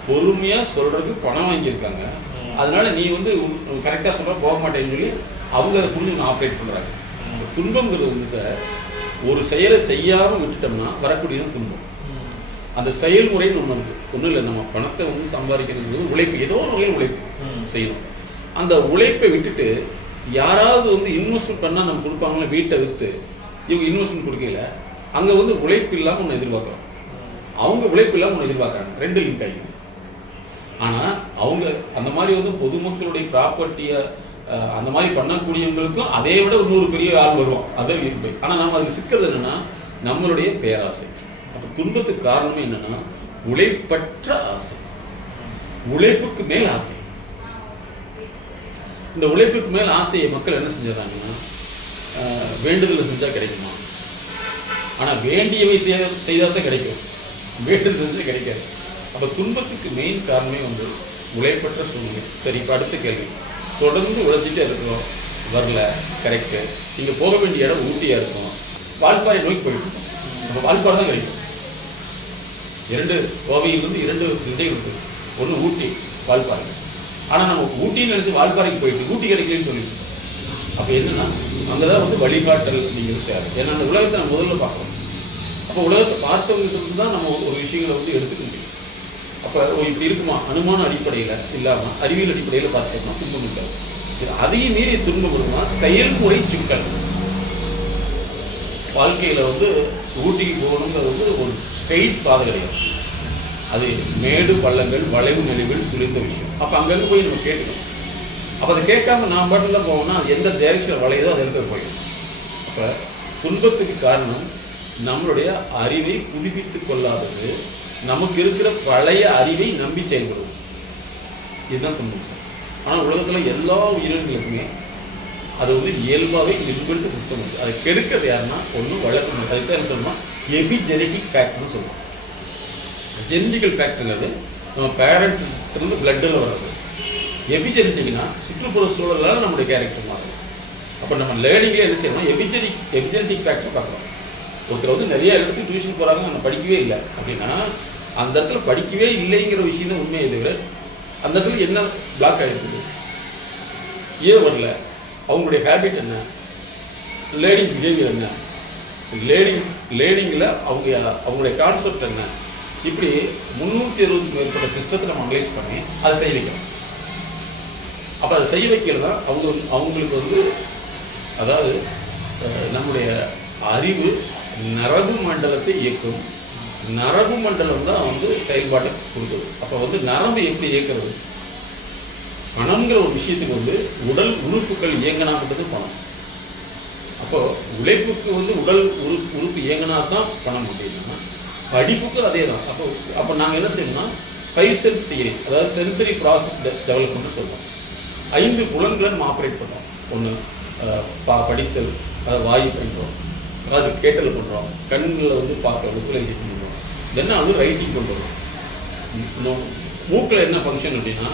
பொறுமையா சொல்றதுக்கு பணம் வாங்கியிருக்காங்க. அதனால நீ கரெக்டா சொல்ற போக மாட்டேன்னு சொல்லி அவங்க அதை புரிஞ்சு ஆப்ரேட் பண்றாங்க. துன்பங்கிறது சார், ஒரு செயலை செய்யாம விட்டுட்டோம்னா வரக்கூடியது துன்பம். அந்த செயல்முறைன்னு ஒண்ணு இருக்கு. ஒன்றும் இல்லை, நம்ம பணத்தை சம்பாதிக்கிறது உழைப்பு, ஏதோ ஒரு வகையில் உழைப்பு செய்யணும். அந்த உழைப்பை விட்டுட்டு யாராவது இன்வெஸ்ட்மெண்ட் பண்ணா நம்ம கொடுப்பாங்களே, வீட்டை வித்து இவங்க இன்வெஸ்ட்மெண்ட் கொடுக்கல, அங்க உழைப்பு இல்லாம ஒன்று எதிர்பார்க்கிறோம், அவங்க உழைப்பு இல்லாம ஒன்று எதிர்பார்க்கறாங்க. ரெண்டு லிங்க் ஆகிடுது. ஆனா அவங்க அந்த மாதிரி பொதுமக்களுடைய ப்ராப்பர்ட்டியை அந்த மாதிரி பண்ணக்கூடியவங்களுக்கும் அதை விட இன்னொரு பெரிய ஆள் வருவோம், அதை விரும்பி. ஆனா நம்ம அதுக்கு சிக்கிறது என்னன்னா நம்மளுடைய பேராசை. அப்ப துன்பத்துக்கு காரணமே என்னன்னா உழைப்பற்ற ஆசை, உழைப்புக்கு மேல் ஆசை. இந்த உழைப்புக்கு மேல் ஆசையை மக்கள் என்ன செஞ்சாங்கன்னா, வேண்டுதல் செஞ்சா கிடைக்குமா, ஆனா வேண்டியவை செய்தாதான் கிடைக்கும், வேண்டுதல் செஞ்சா கிடைக்காது. அப்ப துன்பத்துக்கு மெயின் காரணமே உழைப்பற்ற சூழ்நிலை. சரி, இப்ப அடுத்த கேள்வி. தொடர்ந்து உழைச்சிட்டே இருக்கிறோம், வரல, கரெக்டு. நீங்க போக வேண்டிய இடம் ஊட்டியா இருக்கும், வால்பாறை நோக்கி போயிட்டு இருக்கோம். நம்ம வால்பாறை தான் கிடைக்கும். கோவையிலிருந்து 2 திசைகள் இருக்கு, ஒன்று ஊட்டி, வால்பாறை. ஆனா நம்ம ஊட்டின்னு நினைச்சு வால்பாறைக்கு போயிட்டு ஊட்டி கிடைக்கலன்னு சொல்லிட்டு, அப்ப என்னன்னா அங்கதான் வழிகாட்டல் அப்படிங்கிறது தேவை. ஏன்னா அந்த உலகத்தை நம்ம முதல்ல பார்க்கணும். அப்ப உலகத்தை பார்த்தவங்களுக்கு தான் நம்ம ஒரு விஷயங்களை எடுத்துக்க முடியும். அப்ப இப்படி இருக்குமா, அனுமான அடிப்படையில இல்லாம அறிவியல் அடிப்படையில பார்த்தோம்னா துன்பம் இல்லை. அதையும் மீறி துன்பம் வருமா, செயல்முறை சிக்கல். வாழ்க்கையில ஊட்டிக்கு போகணுங்கிறது ஒரு ஸ்ட்ரெயிட் பாதை கிடையாது. அது மேடு பள்ளங்கள், வளைவு நெளிவுகள் சுழிந்த விஷயம். அப்ப அங்கங்க போய் நம்ம கேட்கணும். அப்ப அதை கேட்காம நான் பாட்டுல போவோம்னா அது எந்த டைரக்ஷன் வளையுதோ அது எடுத்து போயிடும். அப்ப துன்பத்துக்கு காரணம் நம்மளுடைய அறிவை புதுப்பித்துக் கொள்ளாதது, நமக்கு இருக்கிற பழைய அறிவை நம்பி செயல்படுவது. இதுதான் துன்பம். ஆனா உலகத்துல எல்லா உயிரினங்களுக்குமே அது இயல்பாகவே இன்பில்ட் சிஸ்டம் இருக்கு. அதை கெடுக்கிறது யாருன்னா ஒன்றும் வளர்க்கணும். அதுக்கு என்ன சொல்லணும், எபிஜெனடிக் ஃபேக்டர்னு சொல்லுவோம். ஜெனடிக்கல் ஃபேக்டர்ங்கிறது நம்ம பேரண்ட்ஸ் இருந்து பிளட்டில் வர்றது. எபிஜெனடிக்னா சுற்றுப்புற சூழலால் நம்மளுடைய கேரக்டர் மாறும். அப்போ நம்ம லேர்னிங்லேயே என்ன செய்யணும், எபிஜெனடிக் ஃபேக்டர் பார்க்கலாம். ஒருத்தர் நிறைய இடத்துக்கு டியூஷன் போகிறாங்க, நம்ம படிக்கவே இல்லை அப்படின்னா அந்த இடத்துல படிக்கவே இல்லைங்கிற விஷயம் தான் உண்மையை தவிர அந்த இடத்துல என்ன பிளாக் ஆகிருக்குது, ஏன் வரல, அவங்களுடைய ஹேபிட் என்ன, லேர்னிங் பிஹேவியர் என்ன, லேர்னிங்கில் அவங்களுடைய கான்செப்ட் என்ன, இப்படி 360 மேற்பட்ட சிஸ்டத்தை நம்ம அனலைஸ் பண்ணி அதை செய்ய வைக்கணும். அப்போ அதை செய்ய வைக்கிறது தான் அவங்களுக்கு அதாவது நம்முடைய அறிவு நரம்பு மண்டலத்தை இயக்கும். நரம்பு மண்டலம் தான் செயல்பாட்டை கொடுக்குது. அப்போ நரம்பு எப்படி இயக்கிறது, பணம்ங்கிற ஒரு விஷயத்துக்கு உடல் உறுப்புகள் இயங்கினா மட்டும்தான் பணம். அப்போ உழைப்புக்கு உடல் உறுப்பு இயங்கினா தான் பணம் அப்படின்னா படிப்புக்கு அதே தான். அப்போ நாங்கள் என்ன செய்யணும்னா 5 சென்ஸ் தியரி, அதாவது சென்சரி ப்ராசஸ் டெவலப்மெண்ட் சொல்றோம். 5 புலன்களை நம்ம ஆப்ரேட் பண்ணுறோம். ஒன்று படித்தல், அதாவது வாயு பண்ணுறோம், அதாவது கேட்டல் பண்ணுறோம், கண்ணில் பார்க்க விசுவலைசேஷன் பண்ணுறோம், தென் ரைட்டிங் பண்ணுறோம். மூக்கில் என்ன ஃபங்க்ஷன் அப்படின்னா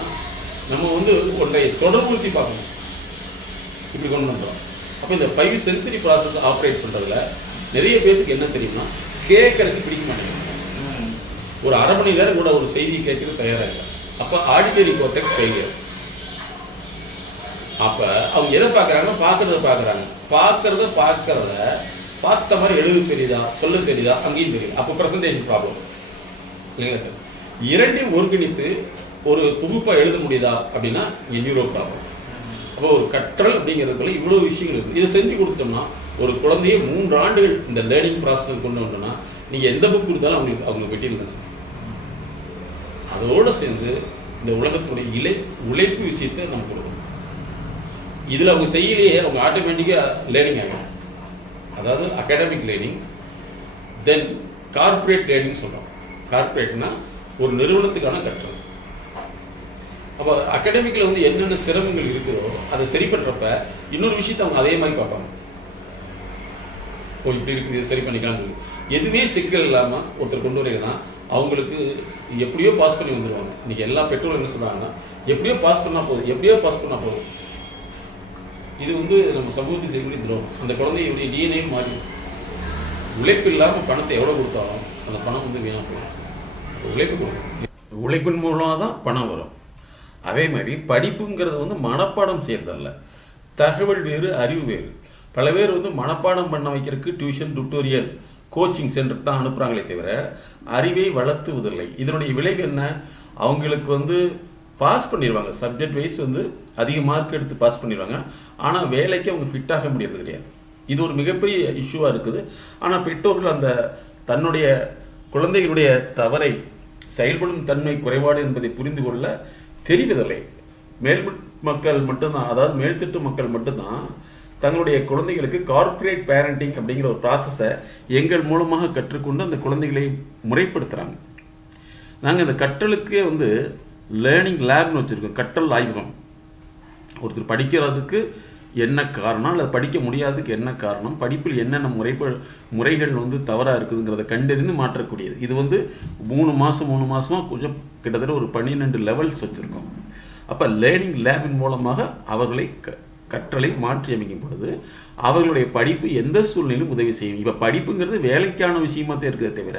நம்ம வந்து ஒன்றை தொடர்புறுத்தி பார்க்கணும். இப்படி கொண்டு வந்துடும். அப்போ இந்த 5 சென்சரி ப்ராசஸ் ஆப்ரேட் பண்ணுறதுல நிறைய பேருக்கு என்ன தெரியும்னா, கேட்கறதுக்கு பிடிக்க மாட்டேங்குது. ஒரு அரை மணி நேரம் கூட ஒரு செய்தி கேட்கறது தயாராக இல்லை. அப்போ ஆடிட்டரி கோர்டெக்ஸ் ஃபெயிலியர். அப்போ அவங்க எதை பார்க்குறாங்க? பார்க்கறத பார்த்த மாதிரி எழுத தெரியுதா, சொல்ல தெரியுதா, அங்கேயும் தெரியும். அப்போ ப்ரெசன்டேஷன் ப்ராப்ளம் இல்லைங்களா சார்? இரண்டையும் ஒருங்கிணைத்து ஒரு தொகுப்பா எழுத முடியுதா அப்படின்னா நியூரோ ப்ராப்ளம். அப்போ ஒரு கற்றல் அப்படிங்கிறதுக்குள்ள இவ்வளவு விஷயங்கள் இருக்கு. இதை செஞ்சு கொடுத்துட்டோம்னா ஒரு குழந்தைய 3 ஆண்டுகள் இந்த லேர்னிங் ப்ராசஸ் கொண்டு வந்தோம்னா நீங்க எந்த புக் கொடுத்தாலும் அவங்க வெட்டியில் தான் சார். அதோட சேர்ந்து இந்த உலகத்துடைய உழைப்பு விஷயத்தை நம்ம கொடுக்கணும். இதுல அவங்க செய்யலையே அவங்க ஆட்டோமேட்டிக்கா லேர்னிங் ஆகும். அதாவது அகாடமிக் லேர்னிங், தென் கார்பரேட் லேர்னிங் சொல்றோம். கார்பரேட்னா ஒரு நிறுவனத்துக்கான கற்றல். அப்போ அகாடமிக்ல வந்து என்னென்ன சிரமங்கள் இருக்கிறோ அதை சரி பண்றப்ப இன்னொரு விஷயத்தை அவங்க அதே மாதிரி பார்ப்பாங்க. ஓ இப்படி இருக்குது, சரி பண்ணிக்கலாம்னு சொல்லி எதுவுமே சிக்கல் இல்லாம ஒருத்தர் கொண்டு வரீங்கன்னா அவங்களுக்கு எப்படியோ பாஸ் பண்ணி வந்துடுவாங்க. இன்னைக்கு எல்லா பெற்றோரும் என்ன சொல்றாங்கன்னா, எப்படியோ பாஸ் பண்ணா போதும். இது வந்து நம்ம சமூகத்துக்கு செய்யக்கூடிய துரோகம். அந்த குழந்தையுடைய டிஎன்ஏ மாறி உழைப்பு இல்லாம பணத்தை எவ்வளவு கொடுத்தாலும் அந்த பணம் வந்து வீணா போயிடும். உழைப்பு கொடுக்கணும். உழைப்பின் மூலமாக தான் பணம் வரும். அதே மாதிரி படிப்புங்கிறது வந்து மனப்பாடம் செய்யறதல்ல, தகவல் வேறு, அறிவு வேறு. பல பேர் வந்து மனப்பாடம் பண்ண வைக்கிறதுக்கு டியூஷன், டுட்டோரியல், கோச்சிங் சென்டர் தான் அனுப்புறாங்களே தவிர அறிவை வளர்த்துவதில்லை. இதனுடைய விளைவு என்ன? அவங்களுக்கு வந்து பாஸ் பண்ணிடுவாங்க, சப்ஜெக்ட் வைஸ் வந்து அதிக மார்க் எடுத்து பாஸ் பண்ணிடுவாங்க. ஆனால் வேலைக்கு அவங்க ஃபிட் ஆக முடியறது கிடையாது. இது ஒரு மிகப்பெரிய இஷ்யூவாக இருக்குது. ஆனால் பெற்றோர்கள் அந்த தன்னுடைய குழந்தைகளுடைய தவறை, செயல்படும் தன்மை குறைபாடு என்பதை புரிந்து கொள்ள தெரிவதில்லை. மேல் மக்கள் மட்டும்தான், அதாவது மேல்திட்டு மக்கள் மட்டும்தான் தங்களுடைய குழந்தைகளுக்கு கார்ப்பரேட் பேரண்டிங் அப்படிங்கிற ஒரு ப்ராசஸை எங்கள் மூலமாக கற்றுக்கொண்டு அந்த குழந்தைகளை முறைப்படுத்துகிறாங்க. நாங்கள் இந்த கற்றலுக்கே வந்து லேர்னிங் லேப்னு வச்சுருக்கோம், கற்றல் ஆய்வகம். ஒருத்தர் படிக்கிறதுக்கு என்ன காரணம், அல்லது படிக்க முடியாததுக்கு என்ன காரணம், படிப்பில் என்னென்ன முறைகள் வந்து தவறாக இருக்குதுங்கிறத கண்டறிந்து மாற்றக்கூடியது. இது வந்து 3 மாதமாக கொஞ்சம் கிட்டத்தட்ட ஒரு 12 லெவல்ஸ் வச்சுருக்கோம். அப்போ லேர்னிங் லேபின் மூலமாக அவர்களை கற்றலை மாற்றி அமைக்கும் பொழுது அவர்களுடைய படிப்பு எந்த சூழ்நிலையிலும் உதவி செய்யும். இப்போ படிப்புங்கிறது வேலைக்கான விஷயமா தான் இருக்கிறத தவிர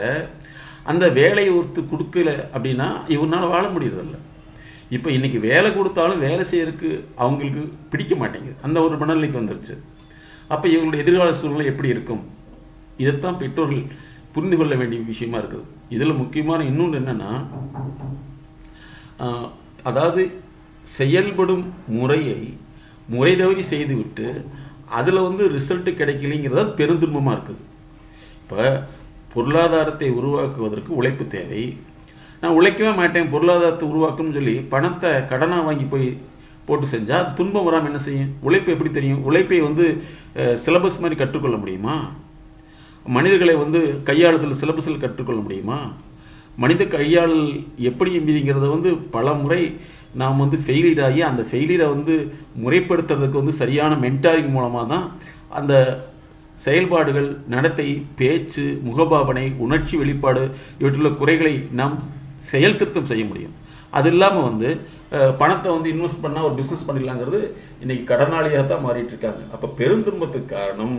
அந்த வேலையை ஒருத்தர் கொடுக்கல அப்படின்னா இவனால் வாழ முடியறதில்ல. இப்போ இன்னைக்கு வேலை கொடுத்தாலும் வேலை செய்யறதுக்கு அவங்களுக்கு பிடிக்க மாட்டேங்குது, அந்த ஒரு மனநிலைக்கு வந்துருச்சு. அப்போ இவங்களுடைய எதிர்கால சூழ்நிலை எப்படி இருக்கும்? இதைத்தான் பெற்றோர்கள் புரிந்து கொள்ள வேண்டிய விஷயமா இருக்குது. இதில் முக்கியமான இன்னொன்று என்னன்னா, அதாவது செயல்படும் முறையை முறை தவறி செய்துவிட்டு அதில் வந்து ரிசல்ட்டு கிடைக்கலைங்கிறது பெருந்துன்பமாக இருக்குது. இப்போ பொருளாதாரத்தை உருவாக்குவதற்கு உழைப்பு தேவை. நான் உழைக்கவே மாட்டேன், பொருளாதாரத்தை உருவாக்கணும்னு சொல்லி பணத்தை கடனாக வாங்கி போய் போட்டு செஞ்சால் துன்பம் வராமல் என்ன செய்யும்? உழைப்பு எப்படி தெரியும்? உழைப்பை வந்து சிலபஸ் மாதிரி கற்றுக்கொள்ள முடியுமா? மனிதர்களை வந்து கையாளுதல் சிலபஸில் கற்றுக்கொள்ள முடியுமா? மனித கையாளல் எப்படி என்பதுங்கிறத வந்து பல முறை நாம் வந்து ஃபெயிலியர் ஆகி அந்த ஃபெயிலியரை வந்து முறைப்படுத்துறதுக்கு வந்து சரியான மென்டாரிங் மூலமாக தான் அந்த செயல்பாடுகள், நடத்தை, பேச்சு, முகபாவனை, உணர்ச்சி வெளிப்பாடு இவற்றுள்ள குறைகளை நாம் செயல் திருத்தம் செய்ய முடியும். அது இல்லாமல் வந்து பணத்தை வந்து இன்வெஸ்ட் பண்ணால் ஒரு பிஸ்னஸ் பண்ணிடலாங்கிறது இன்னைக்கு கடனாளியாக தான் மாறிட்டு இருக்காங்க. அப்போ பெருந்துன்பத்துக்கு காரணம்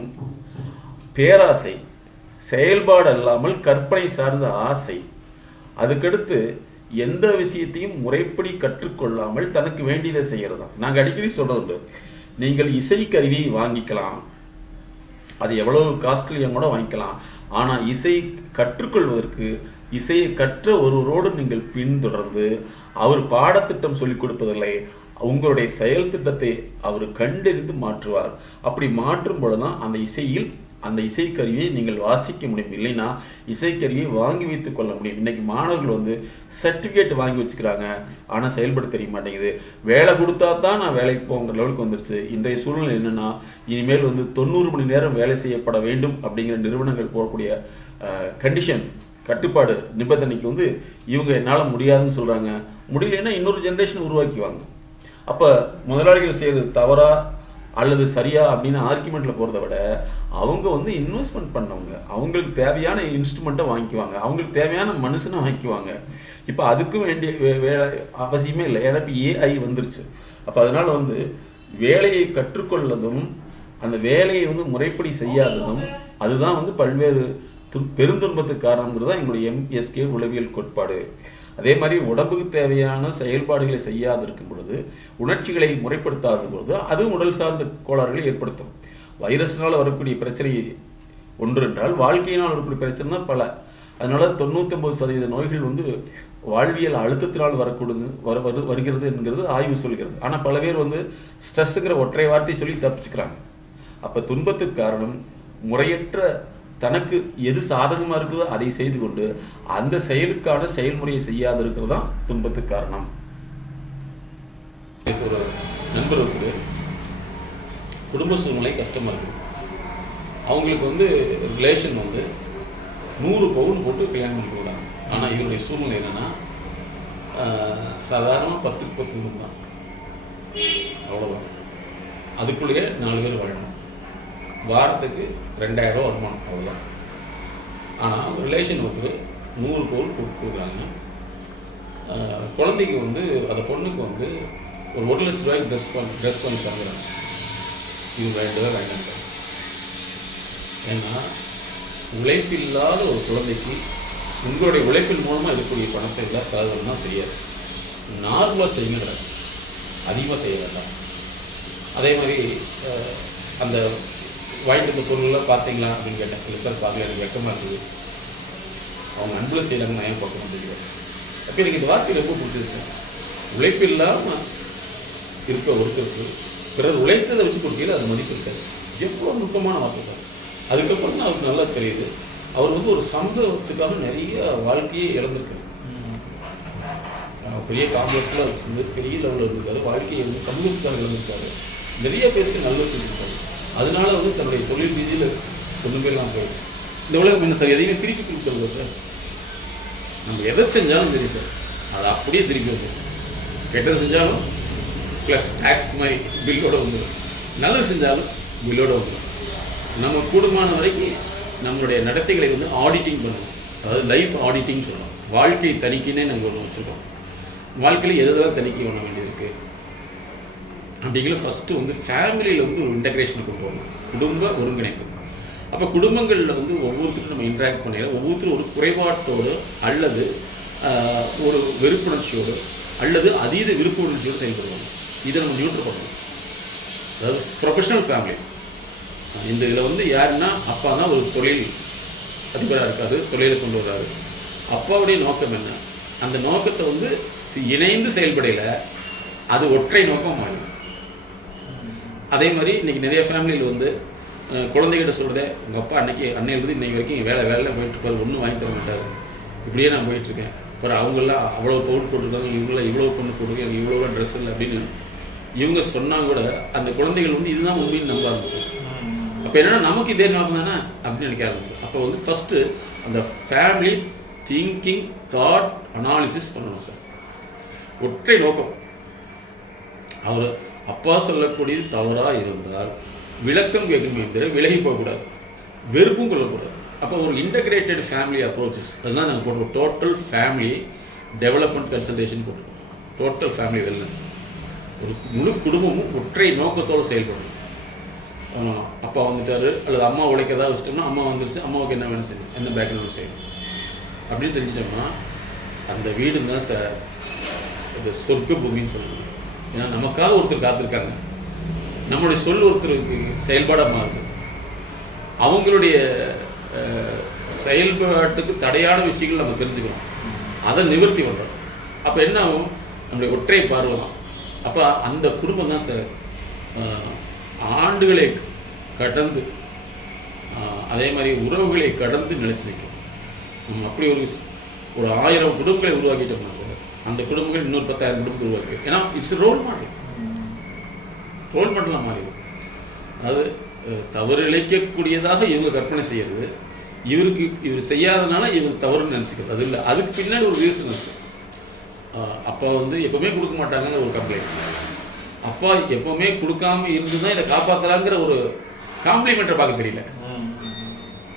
பேராசை, செயல்பாடு அல்லாமல் கற்பனை சார்ந்த ஆசை. அதுக்கடுத்து எந்த விஷயத்தையும் முறைப்படி கற்றுக்கொள்ளாமல் தனக்கு வேண்டியதை செய்யறது தான். நாங்கள் அடிக்கடி சொல்றது, நீங்கள் இசைக்கருவியை வாங்கிக்கலாம், அது எவ்வளவு காஸ்ட்லியாக கூட வாங்கிக்கலாம். ஆனால் இசை கற்றுக்கொள்வதற்கு இசையை கற்ற ஒருவரோடு நீங்கள் பின்தொடர்ந்து அவர் பாடத்திட்டம் சொல்லிக் கொடுப்பதில்லை, உங்களுடைய செயல் திட்டத்தை அவர் கண்டறிந்து மாற்றுவார். அப்படி மாற்றும் பொழுதுதான் அந்த இசைக்கருவியை நீங்கள் வாசிக்க முடியும். இல்லைன்னா இசைக்கருவியை வாங்கி வைத்துக் கொள்ள முடியும். இன்னைக்கு மாணவர்கள் வந்து சர்டிஃபிகேட் வாங்கி வச்சுக்கிறாங்க, ஆனால் செயல்படுத்த தெரிய மாட்டேங்குது. வேலை கொடுத்தா தான் நான் வேலைக்கு போங்கிற லெவலுக்கு வந்துருச்சு. இன்றைய சூழ்நிலை என்னன்னா, இனிமேல் வந்து 90 மணி நேரம் வேலை செய்யப்பட வேண்டும் அப்படிங்கிற நிறுவனங்கள் போகக்கூடிய கண்டிஷன், கட்டுப்பாடு, நிபந்தனைக்கு வந்து இவங்க என்னால் முடியாதுன்னு சொல்றாங்க. முடியலைன்னா இன்னொரு ஜென்ரேஷன் உருவாக்கிவாங்க. அப்போ முதலாளிகள் செய்யறது தவறா அல்லது சரியா அப்படின்னு ஆர்குமெண்ட்ல போறதை விட அவங்க வந்து இன்வெஸ்ட்மெண்ட் பண்ணவங்க, அவங்களுக்கு தேவையான இன்ஸ்ட்ருமெண்ட்டை வாங்கிக்குவாங்க, அவங்களுக்கு தேவையான மனுஷனை வாங்கிக்குவாங்க. இப்போ அதுக்கும் வேண்டிய வேலை அவசியமே இல்லை. ஏன்னா இப்போ ஏஐ வந்துருச்சு. அப்போ அதனால வந்து வேலையை கற்றுக்கொள்ளதும் அந்த வேலையை வந்து முறைப்படி செய்யாததும் அதுதான் வந்து பல்வேறு பெருந்துன்பத்துக்கு காரணங்கிறது தான் எங்களுடைய எம்எஸ்கே உளவியல் கோட்பாடு. அதே மாதிரி உடம்புக்கு தேவையான செயல்பாடுகளை செய்யாது இருக்கும் பொழுது, உணர்ச்சிகளை முறைப்படுத்தாத பொழுது அது உடல் சார்ந்த கோளாறுகளை ஏற்படுத்தும். வைரஸ்னால் வரக்கூடிய பிரச்சனை ஒன்று என்றால் வாழ்க்கையினால் வரக்கூடிய பிரச்சனை தான் பல. அதனால 99% நோய்கள் வந்து வாழ்வியல் அழுத்தத்தினால் வருகிறது என்கிறது ஆய்வு சொல்கிறது. ஆனால் பல பேர் வந்து ஸ்ட்ரெஸ்ஸுங்கிற ஒற்றை வார்த்தை சொல்லி தப்பிச்சுக்கிறாங்க. அப்போ துன்பத்துக்கு காரணம் முறையற்ற தனக்கு எது சாதகமாக இருக்குதோ அதை செய்து கொண்டு அந்த செயலுக்கான செயல்முறையை செய்யாது இருக்கிறது தான் துன்பத்துக்கு காரணம். ஒரு நண்பர்களுக்கு குடும்ப சூழ்நிலை கஷ்டமாக இருக்குது. அவங்களுக்கு வந்து ரிலேஷன் வந்து 100 பவுன் போட்டு கல்யாணம் பண்ணி கொடுக்குறாங்க. ஆனால் இதனுடைய சூழ்நிலை என்னன்னா சாதாரணமாக 10க்கு 10 தான், அவ்வளோதான். அதுக்குள்ளேயே 4 பேர் வாழணும். வாரத்துக்கு 2000 ரூபா வருமானம், அவ்வளோதான். ஆனால் ரிலேஷன் வந்து 100 பவுன் போட்டு கொடுக்குறாங்க. குழந்தைக்கு வந்து அந்த பொண்ணுக்கு வந்து ஒரு 1 லட்ச ரூபாய்க்கு ட்ரெஸ் வாங்கி தந்துடுறாங்க. இது 2 பேர் வாங்கிட்டாங்க. ஏன்னா உழைப்பில்லாத ஒரு குழந்தைக்கு உங்களுடைய உழைப்பின் மூலமாக இருக்கக்கூடிய பணத்தை எல்லாம் செலவுன்னா தெரியாது. நார்மலாக செய்யுங்க, அதிகமாக செய்ய வேண்டாம். அதே மாதிரி அந்த வாங்கிட்டு வந்த பொருள்லாம் பார்த்தீங்களா அப்படின்னு கேட்டேன். இல்லை சார் பார்க்கல, எனக்கு வெக்கமாக இருக்குது. அவங்க அன்பில் செய்யலாங்க, நான் ஏன் பார்க்கணும் தெரியாது. அப்போ எனக்கு இந்த வார்த்தை ரொம்ப பிடிச்சது சார். உழைப்பு இல்லாமல் இருக்க ஒருத்தருக்கு பிறகு உழைத்ததை வச்சு கொடுக்கல அது மதிப்பு இருக்காது. எவ்வளோ நுட்பமான வார்த்தை சார். அதுக்கப்புறம் தான் அவருக்கு நல்லா தெரியுது. அவர் வந்து ஒரு சம்பவத்துக்காக நிறைய வாழ்க்கையே இழந்திருக்காரு. பெரிய காம்ப்ளெக்ஸ்லாம் வச்சிருந்து பெரிய லெவலில் இருந்திருக்காரு. வாழ்க்கையை வந்து சமூகத்துக்காக இழந்திருக்காரு. நிறைய பேருக்கு நல்ல செஞ்சிருக்காரு. அதனால வந்து தன்னுடைய தொழில் ரீதியில் கொண்டு போயெல்லாம் போயிடுச்சு. இந்த உலகம் என்ன சார் எதையுமே திருப்பி கொடுக்குறது சார். நம்ம எதை செஞ்சாலும் தெரியும் சார், அது அப்படியே திருப்பி வந்துடும். கெட்டது செஞ்சாலும் ப்ளஸ் டேக்ஸ் மாதிரி பில்லோடு வந்துடும், நல்லது செஞ்சாலும் பில்லோடு வந்துடும். நம்ம கூடுமான வரைக்கும் நம்மளுடைய நடத்தைகளை வந்து ஆடிட்டிங் பண்ணணும். அதாவது லைஃப் ஆடிட்டிங் சொல்லணும். வாழ்க்கை தணிக்கைன்னே நாங்கள் ஒன்று வச்சுருக்கோம். வாழ்க்கையில் எதெல்லாம் தணிக்கை பண்ண வேண்டியிருக்கு அப்படிங்கிற ஃபஸ்ட்டு வந்து ஃபேமிலியில் வந்து ஒரு இன்டகிரேஷன் கொண்டு வரணும், குடும்ப ஒருங்கிணைப்பு. அப்போ குடும்பங்களில் வந்து ஒவ்வொருத்தரும் நம்ம இன்ட்ராக்ட் பண்ணிட ஒவ்வொருத்தரும் ஒரு குறைபாட்டோடு அல்லது ஒரு வெறுப்புணர்ச்சியோடு அல்லது அதீத விருப்புணர்ச்சியோடு செயல்படுவாங்க. இதை நம்ம நியூட்ரல் பண்ணணும். அதாவது ப்ரொஃபஷனல் ஃபேமிலி இந்த இதில் வந்து யாருன்னா அப்பா தான் ஒரு தொழில் அதிபராக இருக்காரு, தொழிலை கொண்டு வர்றாரு. அப்பாவுடைய நோக்கம் என்ன, அந்த நோக்கத்தை வந்து இணைந்து செயல்படையில் அது ஒற்றை நோக்கம் மாறிடும். அதே மாதிரி இன்னைக்கு நிறைய ஃபேமிலியில் வந்து குழந்தைகிட்ட சொல்கிறதே, உங்கள் அப்பா அன்னையிலிருந்து இன்னைக்கு வரைக்கும் வேலை போயிட்டு இருப்பாரு, ஒன்றும் வாங்கி தர மாட்டார், இப்படியே நான் போயிட்டுருக்கேன். அப்புறம் அவங்கெல்லாம் அவ்வளோ பவுன் போட்டிருக்காங்க, இவங்களாம் இவ்வளோ பொண்ணு போட்டிருக்காங்க, இவ்வளோ ட்ரெஸ் இல்லை அப்படின்னு இவங்க சொன்னாங்க கூட அந்த குழந்தைகள் வந்து இதுதான் உண்மைன்னு நம்ப ஆரம்பிச்சு. அப்போ என்னன்னா நமக்கு இதே நிலைமை தானே அப்படின்னு நினைக்க ஆரம்பிச்சு. அப்போ வந்து ஃபஸ்ட்டு அந்த ஃபேமிலி திங்கிங் தாட் அனாலிசிஸ் பண்ணணும் சார். ஒற்றை நோக்கம். அவர் அப்பா சொல்லக்கூடியது தவறாக இருந்தால் விளக்கம் கேட்குமே தவிர விலகி போகக்கூடாது, வெறுப்பும் கொள்ளக்கூடாது. அப்போ ஒரு இன்டகிரேட்டட் ஃபேமிலி அப்ரோச்சஸ் அதுதான் நாங்கள் போட்டிருக்கோம். டோட்டல் ஃபேமிலி டெவலப்மெண்ட் கன்சல்டேஷன் போட்டிருக்கோம். Total family wellness. ஒரு முழு குடும்பமும் ஒற்றை நோக்கத்தோடு செயல்படும். அப்பா வந்துட்டாரு அல்லது அம்மா உழைக்கிறதா வச்சிட்டோம்னா அம்மா வந்துருச்சு, அம்மாவுக்கு என்ன வேணும் செய்யணும், என்ன பேக்ரவுண்ட் செய்யணும் அப்படின்னு செஞ்சிட்டோம்னா அந்த வீடு தான் சார் இந்த சொர்க்க பூமின்னு சொல்லுவாங்க. ஏன்னா நமக்காக ஒருத்தர் காத்திருக்காங்க, நம்மளுடைய சொல் ஒருத்தருக்கு செயல்பாடாக மாறுது, அவங்களுடைய செயல்பாட்டுக்கு தடையான விஷயங்கள் நம்ம தெரிஞ்சுக்கிறோம், அதை நிவர்த்தி பண்ணுறோம். அப்போ என்ன ஆகும், நம்மளுடைய ஒற்றை பார்வை தான். அப்போ அந்த குடும்பம் தான் சார் ஆண்டுகளை கடந்து அதே மாதிரி உறவுகளை கடந்து நிலைச்சு நிற்கும். நம்ம அப்படி ஒரு 1000 குடும்பங்களை உருவாக்கிட்டோம்னா சார் அந்த குடும்பங்கள் இன்னொரு 10,000 குடும்பத்தை உருவாக்கி. ஏன்னா இட்ஸ் ரோல் மாடலாக மாறிடும். அதாவது தவறு இழைக்கக்கூடியதாக இவங்க கற்பனை செய்யறது, இவர் செய்யாதனால இவர் தவறுன்னு நினச்சிக்கிறது. அது இல்லை, அதுக்கு பின்னாடி ஒரு ரீசன் இருக்கு. அப்பா வந்து எப்பவுமே கொடுக்க மாட்டாங்கிற ஒரு கம்ப்ளைண்ட், அப்பா எப்பவுமே கொடுக்காம இருந்துதான் இதை காப்பாத்துறாங்கிற ஒரு காம்ப்ளிமெண்ட்டை பார்க்க தெரியல.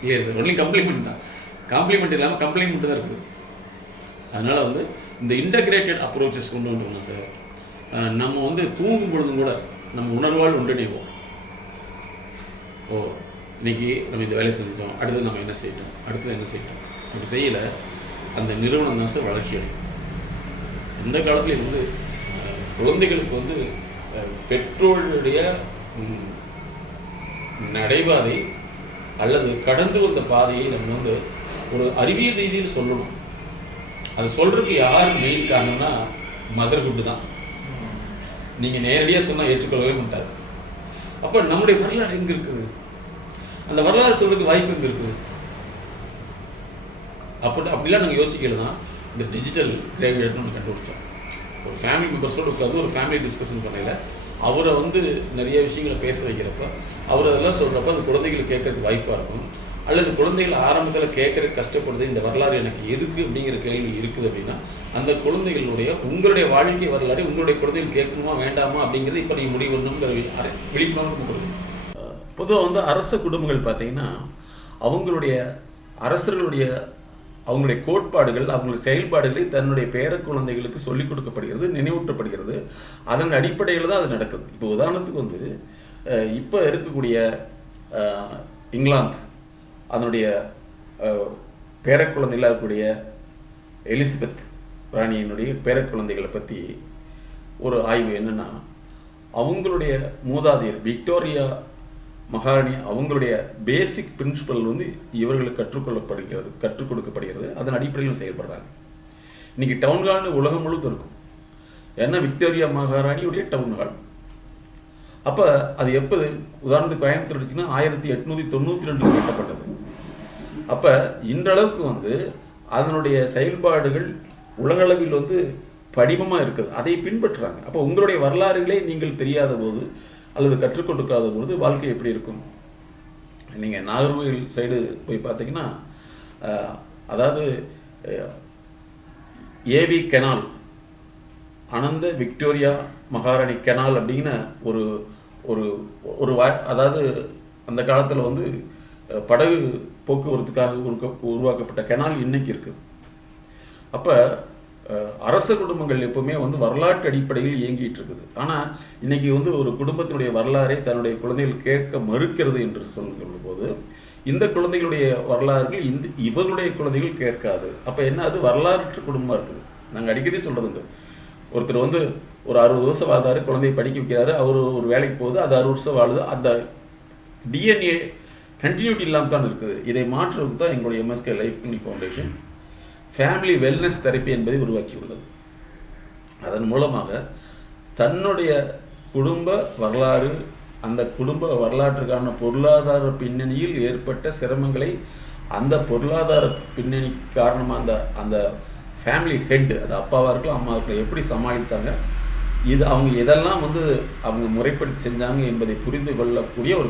இல்லையா சார், ஒன்லி கம்ப்ளிமெண்ட் தான். காம்ப்ளிமெண்ட் இல்லாமல் கம்ப்ளைண்ட் தான் இருக்குது. அதனால வந்து இந்த இன்டகிரேட்டட் அப்ரோச்சஸ் கொண்டு வந்துட்டோம்னா சார், நம்ம வந்து தூங்கும் பொழுதும் கூட நம்ம உணர்வால் ஒன்றிணைவோம். ஓ இன்னைக்கு நம்ம இந்த வேலையை செஞ்சிட்டோம், அடுத்தது நம்ம என்ன செய்யட்டோம், அடுத்தது என்ன செய்யட்டோம், அப்படி செய்யலை அந்த நிறுவனம் தான் சார் வளர்ச்சி அடையும். எந்த காலத்துலையும் வந்து குழந்தைகளுக்கு வந்து பெற்றோருடைய நடைபாதை அல்லது கடந்து வந்த பாதையை நம்ம வந்து ஒரு அறிவியல் ரீதியில் சொல்லணும். அது சொல்றதுக்கு யார் மெயின் காரணம்னா மதர்ஹுட் தான். நீங்க நேரடியா சொன்னா ஏற்றுக்கொள்ளவே மாட்டாரு. அப்ப நம்முடைய வரலாறு எங்க இருக்குது, அந்த வரலாறு சொல்றதுக்கு வாய்ப்பு எங்க இருக்குது? அப்படிலாம் நாங்கள் யோசிக்கலன்னா இந்த டிஜிட்டல் கிரேவியர்ட்னு ஒன்று கண்டுபிடிச்சோம். ஒரு ஃபேமிலி மெம்பர்ஸோடு உட்காந்து ஒரு ஃபேமிலி டிஸ்கஷன் பண்ணல, அவரை வந்து நிறைய விஷயங்களை பேச வைக்கிறப்ப அவர் அதெல்லாம் சொல்கிறப்ப அது குழந்தைகள் கேட்கறதுக்கு வாய்ப்பாக இருக்கும். அல்லது குழந்தைகள் ஆரம்பத்தில் கேட்கறதுக்கு கஷ்டப்படுது, இந்த வரலாறு எனக்கு எதுக்கு அப்படிங்கிற கேள்வி இருக்குது அப்படின்னா, அந்த குழந்தைகளுடைய உங்களுடைய வாழ்க்கை வரலாறு உங்களுடைய குழந்தைகள் கேட்கணுமா வேண்டாமா அப்படிங்கிறது இப்போ நீங்கள் முடிவு பண்ணணுங்கிற விழிப்புணர்வு கொடுக்குது. பொதுவாக வந்து அரச குடும்பங்கள் பார்த்தீங்கன்னா அவங்களுடைய அரசர்களுடைய அவங்களுடைய கோட்பாடுகள், அவங்களுடைய செயல்பாடுகளை தன்னுடைய பேர குழந்தைகளுக்கு சொல்லிக் கொடுக்கப்படுகிறது, நினைவூட்டப்படுகிறது. அதன் அடிப்படையில் தான் அது நடக்குது. இப்போ உதாரணத்துக்கு வந்து இப்போ இருக்கக்கூடிய இங்கிலாந்து அதனுடைய பேர குழந்தைகளாக இருக்கக்கூடிய எலிசபெத் ராணியினுடைய பேர குழந்தைகளை பற்றி ஒரு ஆய்வு என்னன்னா, அவங்களுடைய மூதாதையர் விக்டோரியா மகாராணி அவங்களுடைய பேசிக் பிரின்சிபல் வந்து இவர்களுக்கு கற்றுக் கொடுக்கப்படுகிறது. அதன் அடிப்படையில் செயல்படுறாங்க. இன்னைக்கு டவுன் ஹால்னு உலகம் முழுவதும் இருக்கும். ஏன்னா விக்டோரியா மகாராணியுடைய டவுன் ஹால். அப்ப அது எப்போ உதாரணத்துக்கு கோயம்புத்தூர் எடுத்தீங்கன்னா 1892 கட்டப்பட்டது. அப்ப இன்றளவுக்கு வந்து அதனுடைய செயல்பாடுகள் உலகளவில் வந்து படிமமா இருக்குது. அதை பின்பற்றுறாங்க. அப்போ உங்களுடைய வரலாறுகளே நீங்கள் தெரியாத போது அல்லது கற்றுக் கொடுக்காத பொழுது வாழ்க்கை எப்படி இருக்கும்? நீங்கள் நாகர்கோவில் சைடு போய் பார்த்தீங்கன்னா, அதாவது ஏவி கெனால், அனந்த விக்டோரியா மகாராணி கெனால் அப்படிங்கிற ஒரு ஒரு ஒரு அதாவது அந்த காலத்தில் வந்து படகு போக்குவரத்துக்காக உருவாக்கப்பட்ட கெனால் இன்னைக்கு இருக்குது. அப்போ அரச குடும்பங்கள் எப்பவுமே வந்து வரலாற்று அடிப்படையில் இயங்கிட்டு இருக்குது. ஆனால் இன்னைக்கு வந்து ஒரு குடும்பத்தினுடைய வரலாறை தன்னுடைய குழந்தைகள் கேட்க மறுக்கிறது என்று சொல்லும் போது இந்த குழந்தைகளுடைய வரலாறுகள் இவர்களுடைய குழந்தைகள் கேட்காது. அப்போ என்ன, அது வரலாற்று குடும்பமாக இருக்குது. நாங்கள் அடிக்கடி சொல்றதுங்க, ஒருத்தர் வந்து ஒரு 60 வருஷம் வாழ்ந்தாரு, குழந்தையை படிக்க வைக்கிறாரு, அவர் ஒரு வேலைக்கு போகுது, அது 60 வருஷம் வாழுது, அந்த டிஎன்ஏ கண்டினியூட்டி இல்லாமல் தான் இருக்குது. இதை மாற்றுறதுக்கு தான் எங்களுடைய MSK life clinic foundation family wellness therapy என்பதை உருவாக்கியுள்ளது. அதன் மூலமாக தன்னுடைய குடும்ப வரலாறு, அந்த குடும்ப வரலாற்றுக்கான பொருளாதார பின்னணியில் ஏற்பட்ட சிரமங்களை, அந்த பொருளாதார பின்னணி காரணமாக அந்த ஃபேமிலி ஹெட், அது அப்பாவாக இருக்கலாம் அம்மாவாக இருக்கலாம், எப்படி சமாளித்தாங்க, இது அவங்க எதெல்லாம் வந்து அவங்க முறைப்படுத்தி செஞ்சாங்க என்பதை புரிந்து கொள்ளக்கூடிய ஒரு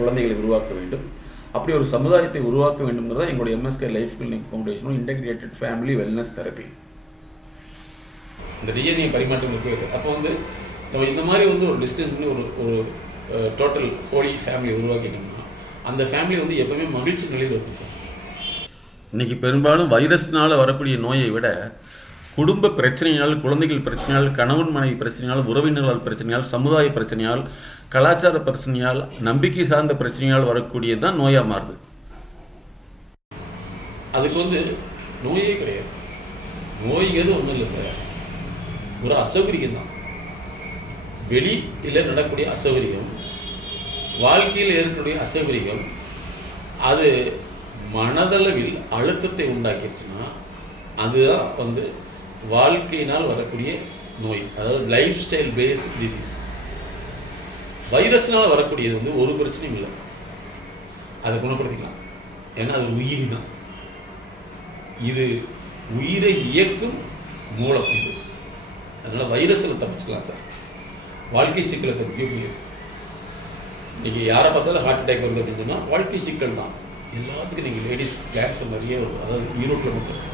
குழந்தைகளை உருவாக்க வேண்டும். அப்படி ஒரு சமுதாயத்தை உருவாக்க வேண்டும்ங்கிறதா எங்களுடைய எம்எஸ்கே லைஃப் கிளினிக் ஃபவுண்டேஷனும் இன்டகிரேட்டட் ஃபேமிலி வெல்னஸ் தெரப்பி. இந்த டிஎன்ஏ பரிமாற்றம் இருக்கு. அப்போ வந்து நம்ம இந்த மாதிரி வந்து ஒரு டிஸ்டன்ஸ் ஒரு டோட்டல் ஹோலி ஃபேமிலி உருவாக்கிட்டோம்னா அந்த ஃபேமிலி வந்து எப்பவுமே மகிழ்ச்சி நிலையில் இருக்கும் சார். இன்னைக்கு பெரும்பாலும் வைரஸ்னால வரக்கூடிய நோயை விட குடும்ப பிரச்சனையால், குழந்தைகள் பிரச்சனையால், கணவன் மனைவி பிரச்சனையால், உறவினர்களால் பிரச்சனையால், சமுதாய பிரச்சனையால், கலாச்சார பிரச்சனையால், நம்பிக்கை சார்ந்த பிரச்சனையால் வரக்கூடியது தான் நோயா மாறுது. அதுக்கு வந்து நோயே கிடையாது. நோய்ங்கிறது ஒன்றும் இல்லை சார், ஒரு அசௌகரியம் தான். வெளியில் நடக்கூடிய அசௌகரியம், வாழ்க்கையில் ஏற்படக்கூடிய அசௌகரியம், அது மனதளவில் அழுத்தத்தை உண்டாக்கிடுச்சுன்னா அதுதான் வந்து வாழ்க்கையினால் வரக்கூடிய நோய், அதாவது லைஃப் ஸ்டைல் பேஸ்ட் டிசீஸ். வைரஸ்னால வரக்கூடியது வந்து ஒரு பிரச்சனையும் இல்லை, அதை குணப்படுத்திக்கலாம். ஏன்னா அது உயிரி தான், இது உயிரை இயக்கும் மூலம் இது. அதனால வைரஸில் தப்பிச்சுக்கலாம் சார், வாழ்க்கை சிக்கலை தப்பிக்க முடியாது. இன்னைக்கு யாரை பார்த்தாலும் ஹார்ட் அட்டாக் வருது அப்படின்னு சொன்னால் வாழ்க்கை சிக்கல் தான். எல்லாத்துக்கும் நீங்கள் லேடிஸ் கேன்சர் நிறைய வருது, அதாவது யூரோப்பில் மட்டும்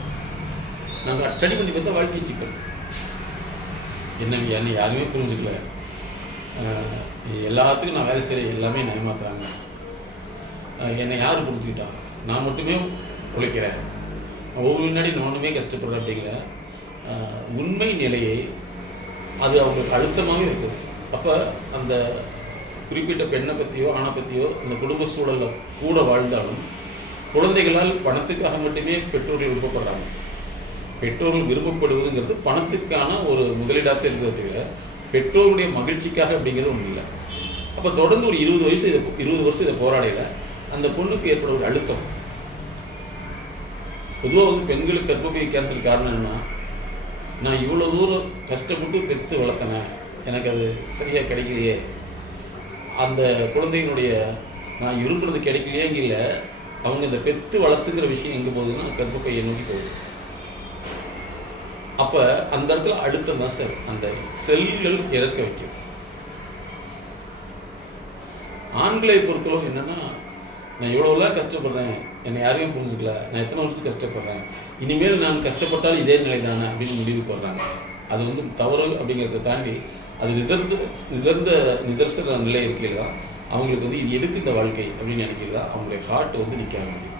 நாங்கள் ஸ்டடி பண்ணி பார்த்தா வாழ்க்கை சிக்கல் என்னை யாருமே புரிஞ்சுக்கல, எல்லாத்துக்கும் நான் வேலை செய்கிறேன், எல்லாமே ஏமாத்துறாங்க, என்னை யார் புரிஞ்சுக்கிட்டா, நான் மட்டுமே உழைக்கிறேன், ஒவ்வொரு முன்னாடி நானுமே கஷ்டப்படுறேன் அப்படிங்கிற உண்மை நிலையை அது அவங்களுக்கு அழுத்தமாகவே இருக்குது. அப்போ அந்த குறிப்பிட்ட பெண்ணை பற்றியோ ஆணை பற்றியோ இந்த குடும்ப சூழலில் கூட வாழ்ந்தாலும் குழந்தைகளால் பணத்துக்காக மட்டுமே பெற்றோர்கள் விருப்பப்படுறாங்க. பெற்றோர்கள் விரும்பப்படுவதுங்கிறது பணத்துக்கான ஒரு முதலீடாக இருக்கிறதுக்கு பெற்றோருடைய மகிழ்ச்சிக்காக அப்படிங்கிறது ஒன்றும் இல்லை. அப்போ தொடர்ந்து ஒரு 20 வருஷம் இதை போராடையில அந்த பொண்ணுக்கு ஏற்பட ஒரு அழுத்தம். பொதுவாக வந்து பெண்களுக்கு கர்ப்பப்பை கேன்சர் காரணம் என்னன்னா, நான் இவ்வளோ தூரம் கஷ்டப்பட்டு பெற்று வளர்த்தனேன், எனக்கு அது சரியாக கிடைக்கலையே, அந்த குழந்தையினுடைய நான் விரும்புறது கிடைக்கலையே இல்லை, அவங்க இந்த பெற்று வளர்த்துங்கிற விஷயம் எங்கே போகுதுன்னா கர்ப்பப்பையை நோக்கி போகுது. அப்போ அந்த இடத்துல அழுத்தம் தான் சார் அந்த செல்கள் இறக்க வைக்கும். ஆண்களை பொறுத்தளவு என்னன்னா, நான் இவ்வளோலாம் கஷ்டப்படுறேன், என்னை யாரையும் புரிஞ்சுக்கல, நான் எத்தனை வருஷம் கஷ்டப்படுறேன், இனிமேல் நான் கஷ்டப்பட்டால் இதே நிலை தானே அப்படின்னு முடிவுக்கு வர்றாங்க. அது வந்து தவறு அப்படிங்கிறத தாண்டி அது நிதர்சன நிலை இருக்கையில் தான் அவங்களுக்கு வந்து இது எதுக்கு இந்த வாழ்க்கை அப்படின்னு நினைக்கிறது தான் அவங்களுடைய ஹார்ட் வந்து நிற்க ஆரம்பிக்கும்.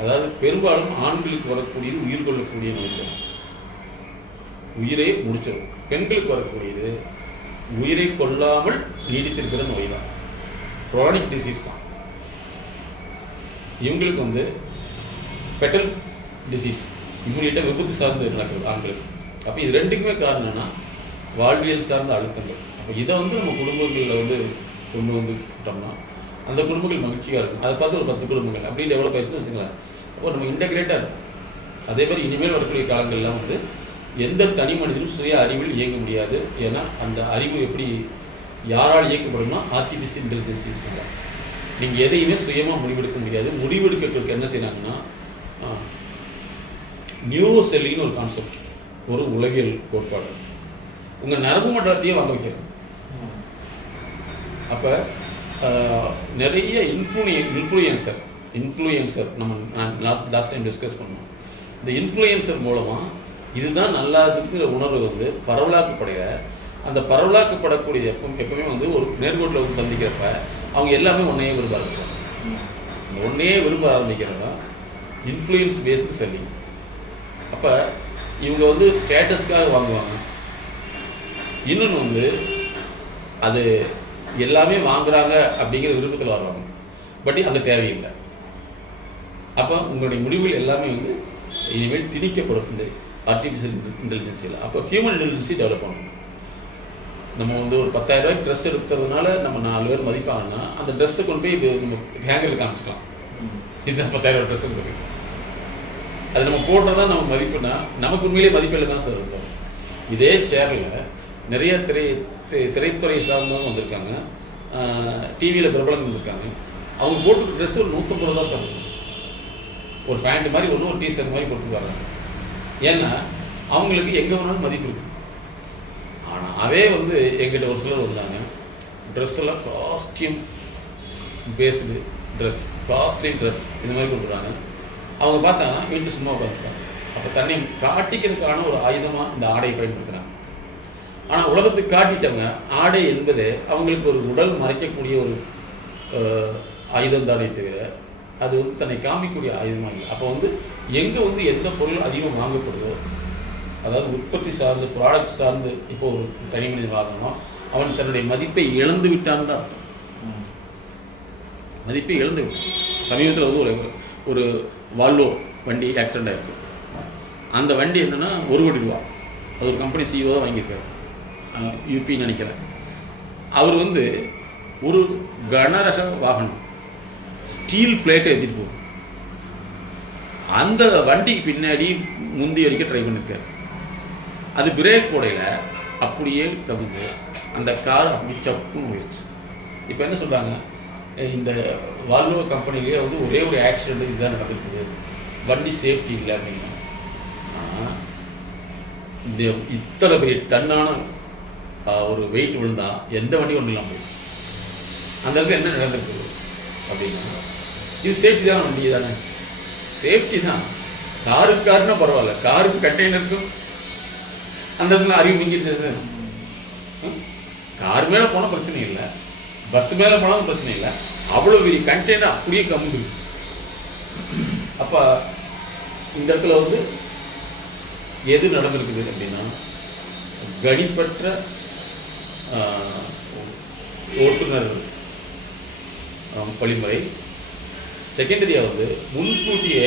அதாவது பெரும்பாலும் ஆண்களுக்கு வரக்கூடியது உயிர் கொள்ளக்கூடிய நோய், உயிரை முடிச்சிடும். பெண்களுக்கு வரக்கூடியது உயிரை கொள்ளாமல் நீடித்திருக்கிற நோய் தான், குரானிக் டிசீஸ் தான். இவங்களுக்கு வந்து ஃபெட்டல் டிசீஸ், இம்யூனிட்டாக விபத்து சார்ந்து நடக்குது ஆண்களுக்கு. அப்போ இது ரெண்டுக்குமே காரணம் என்னன்னா வாழ்வியல் சார்ந்த அழுத்தங்கள். அப்போ இதை வந்து நம்ம குடும்பங்களில் வந்து கொண்டு வந்துட்டோம்னா அந்த குடும்பங்கள் மகிழ்ச்சியாக இருக்கும். அதை பார்த்து ஒரு 10 குடும்பங்கள் அப்படின்னு எவ்வளோ பேசுன்னு வச்சுக்கலாம். அப்போ நம்ம இன்டகிரேட்டாக இருக்கும். அதே மாதிரி இனிமேல் வரக்கூடிய காலங்கள்லாம் வந்து எந்த தனி மனிதனும் சுய அறிவில் இயங்க முடியாது. ஏன்னா அந்த அறிவு எப்படி யாரால் இயக்கப்படும்னா ஆர்டிஃபிஷியல் இன்டெலிஜென்ஸ் இருக்காங்க. நீங்கள் எதையுமே சுயமாக முடிவெடுக்க முடியாது. முடிவெடுக்கிறதுக்கு என்ன செய்யறாங்கன்னா நியூரோ செல்லின்னு ஒரு கான்செப்ட், ஒரு உலகியல் கோட்பாடு, உங்கள் நரம்பு மண்டலத்தையே வாங்க வைக்கிறது. அப்போ நிறைய இன்ஃப்ளூயன்சர் நம்ம லாஸ்ட் டைம் டிஸ்கஸ் பண்ணோம். இந்த இன்ஃப்ளூயன்சர் மூலமாக இதுதான் நல்லா இருக்குங்கிற உணர்வு வந்து பரவலாக்கப்படுகிற அந்த பரவலாக்கப்படக்கூடிய எப்பவுமே வந்து ஒரு நேர்கோட்டில் வந்து சந்திக்கிறப்ப அவங்க எல்லாமே ஒன்றையே விரும்ப ஆரம்பிக்கிறாங்க. அந்த ஒன்றையே விரும்ப ஆரம்பிக்கிறதா இன்ஃப்ளூயன்ஸ் பேஸ்டு செல்லிங். அப்போ இவங்க வந்து ஸ்டேட்டஸ்க்காக வாங்குவாங்க. இன்னொன்று வந்து அது எல்லாமே வாங்குறாங்க அப்படிங்கிற விருப்பத்தில் வருவாங்க. பட் அந்த தேவையில்லை. அப்போ உங்களுடைய முடிவுகள் எல்லாமே வந்து இனிமேல் திணிக்கப்படும் இந்த ஆர்டிஃபிஷியல் இன்டெலிஜென்ஸில். அப்போ ஹியூமன் இன்டெலிஜென்ஸை டெவலப் பண்ணணும். நம்ம வந்து ஒரு 10,000 ரூபாய்க்கு ட்ரெஸ் எடுக்கிறதுனால நம்ம 4 பேர் மதிப்பாங்கன்னா அந்த ட்ரெஸ்ஸை கொண்டு போய் நம்ம ஹேங்கரில் காமிச்சிக்கலாம். இதுதான் 10,000 ட்ரெஸ் இருக்குது, அது நம்ம போடுறதா நம்ம மதிப்புனா நமக்கு உண்மையிலே மதிப்பில்லை தான் சார் இருக்கும். இதே சேரில் நிறைய திரைத்துறை சார்ந்தவங்க வந்திருக்காங்க, டிவியில் பிரபலங்கள் வந்திருக்காங்க. அவங்க போட்டு ட்ரெஸ் ஒரு 150 தான் சார், ஒரு பேண்ட் மாதிரி ஒன்று, ஒரு டிஷர்ட் மாதிரி போட்டு வர்றாங்க. ஏன்னா அவங்களுக்கு எங்கே வேணாலும் மதிப்பு இருக்கு. ஆனால் அதே வந்து எங்கிட்ட ஒரு சிலர் வந்தாங்க, ட்ரெஸ் எல்லாம் costume based dress, costly dress இந்த மாதிரி கொடுக்குறாங்க. அவங்க பார்த்தாங்கன்னா வீட்டு சும்மா உட்காந்துருக்காங்க. அப்போ தன்னை காட்டிக்கிறதுக்கான ஒரு ஆயுதமாக இந்த ஆடையை பயன்படுத்துகிறாங்க. ஆனால் உலகத்துக்கு காட்டிட்டவங்க ஆடை என்பது அவங்களுக்கு ஒரு உடல் மறைக்கக்கூடிய ஒரு ஆயுதம் தானே தவிர அது வந்து தன்னை காமிக்கக்கூடிய ஆயுதமாக இல்லை. அப்போ வந்து எங்கே வந்து எந்த பொருள் அதிகமாக வாங்கப்படுதோ, அதாவது உற்பத்தி சார்ந்து ப்ராடக்ட் சார்ந்து இப்போ ஒரு தனி மனிதன் வாங்கணும், அவன் தன்னுடைய மதிப்பை இழந்து விட்டான்னு தான் அர்த்தம். மதிப்பை இழந்து விட்டான். சமீபத்தில் வந்து ஒரு வால்வோ வண்டி ஆக்சிடென்ட் ஆயிருக்கு. அந்த வண்டி என்னன்னா 1 கோடி ரூபா. அது ஒரு கம்பெனி சிஇஓ தான் வாங்கியிருக்காரு, யூபின்னு நினைக்கிறேன். அவர் வந்து ஒரு கனரக வாகனம் ஸ்டீல் பிளேட்டை எழுதிட்டு போகுது. அந்த வண்டிக்கு பின்னாடி முந்தி அடிக்க ட்ரை பண்ணிருக்காரு. அது பிரேக் போடையில அப்படியே கவிழ்ந்து அந்த கார் அப்படி சப்புன்னு போயிடுச்சு. இப்போ என்ன சொல்றாங்க, இந்த வால்வோ கம்பெனிலேயே வந்து ஒரே ஒரு ஆக்சிடென்ட் இதுதான் நடந்திருக்குது, வண்டி சேஃப்டி இல்லை அப்படின்னா. இந்த இத்தனை பெரிய டன்னான ஒரு வெயிட் விழுந்தா எந்த வண்டி ஒன்றும் இல்லாமல் போயிடும். அந்த இடத்துல என்ன நடந்திருக்குது அப்படின்னா, இது சேஃப்டி தான், வண்டி தானே சேஃப்டி தான். காருன்னா பரவாயில்ல, காருக்கு கண்டெய்னருக்கும் அந்த இடத்துல அறிவு நீங்கிட்டு. கார் மேலே போனால் பிரச்சனை இல்லை, பஸ் மேலே போனாலும் பிரச்சனை இல்லை, அவ்வளோ பெரிய கண்டெய்னர் அப்படியே கம்முது. அப்ப இந்த இடத்துல வந்து எது நடந்திருக்குது அப்படின்னா, கணிப்பற்ற ஓட்டுநர் வழிமுறை. செகண்டரியா வந்து முன்கூட்டியே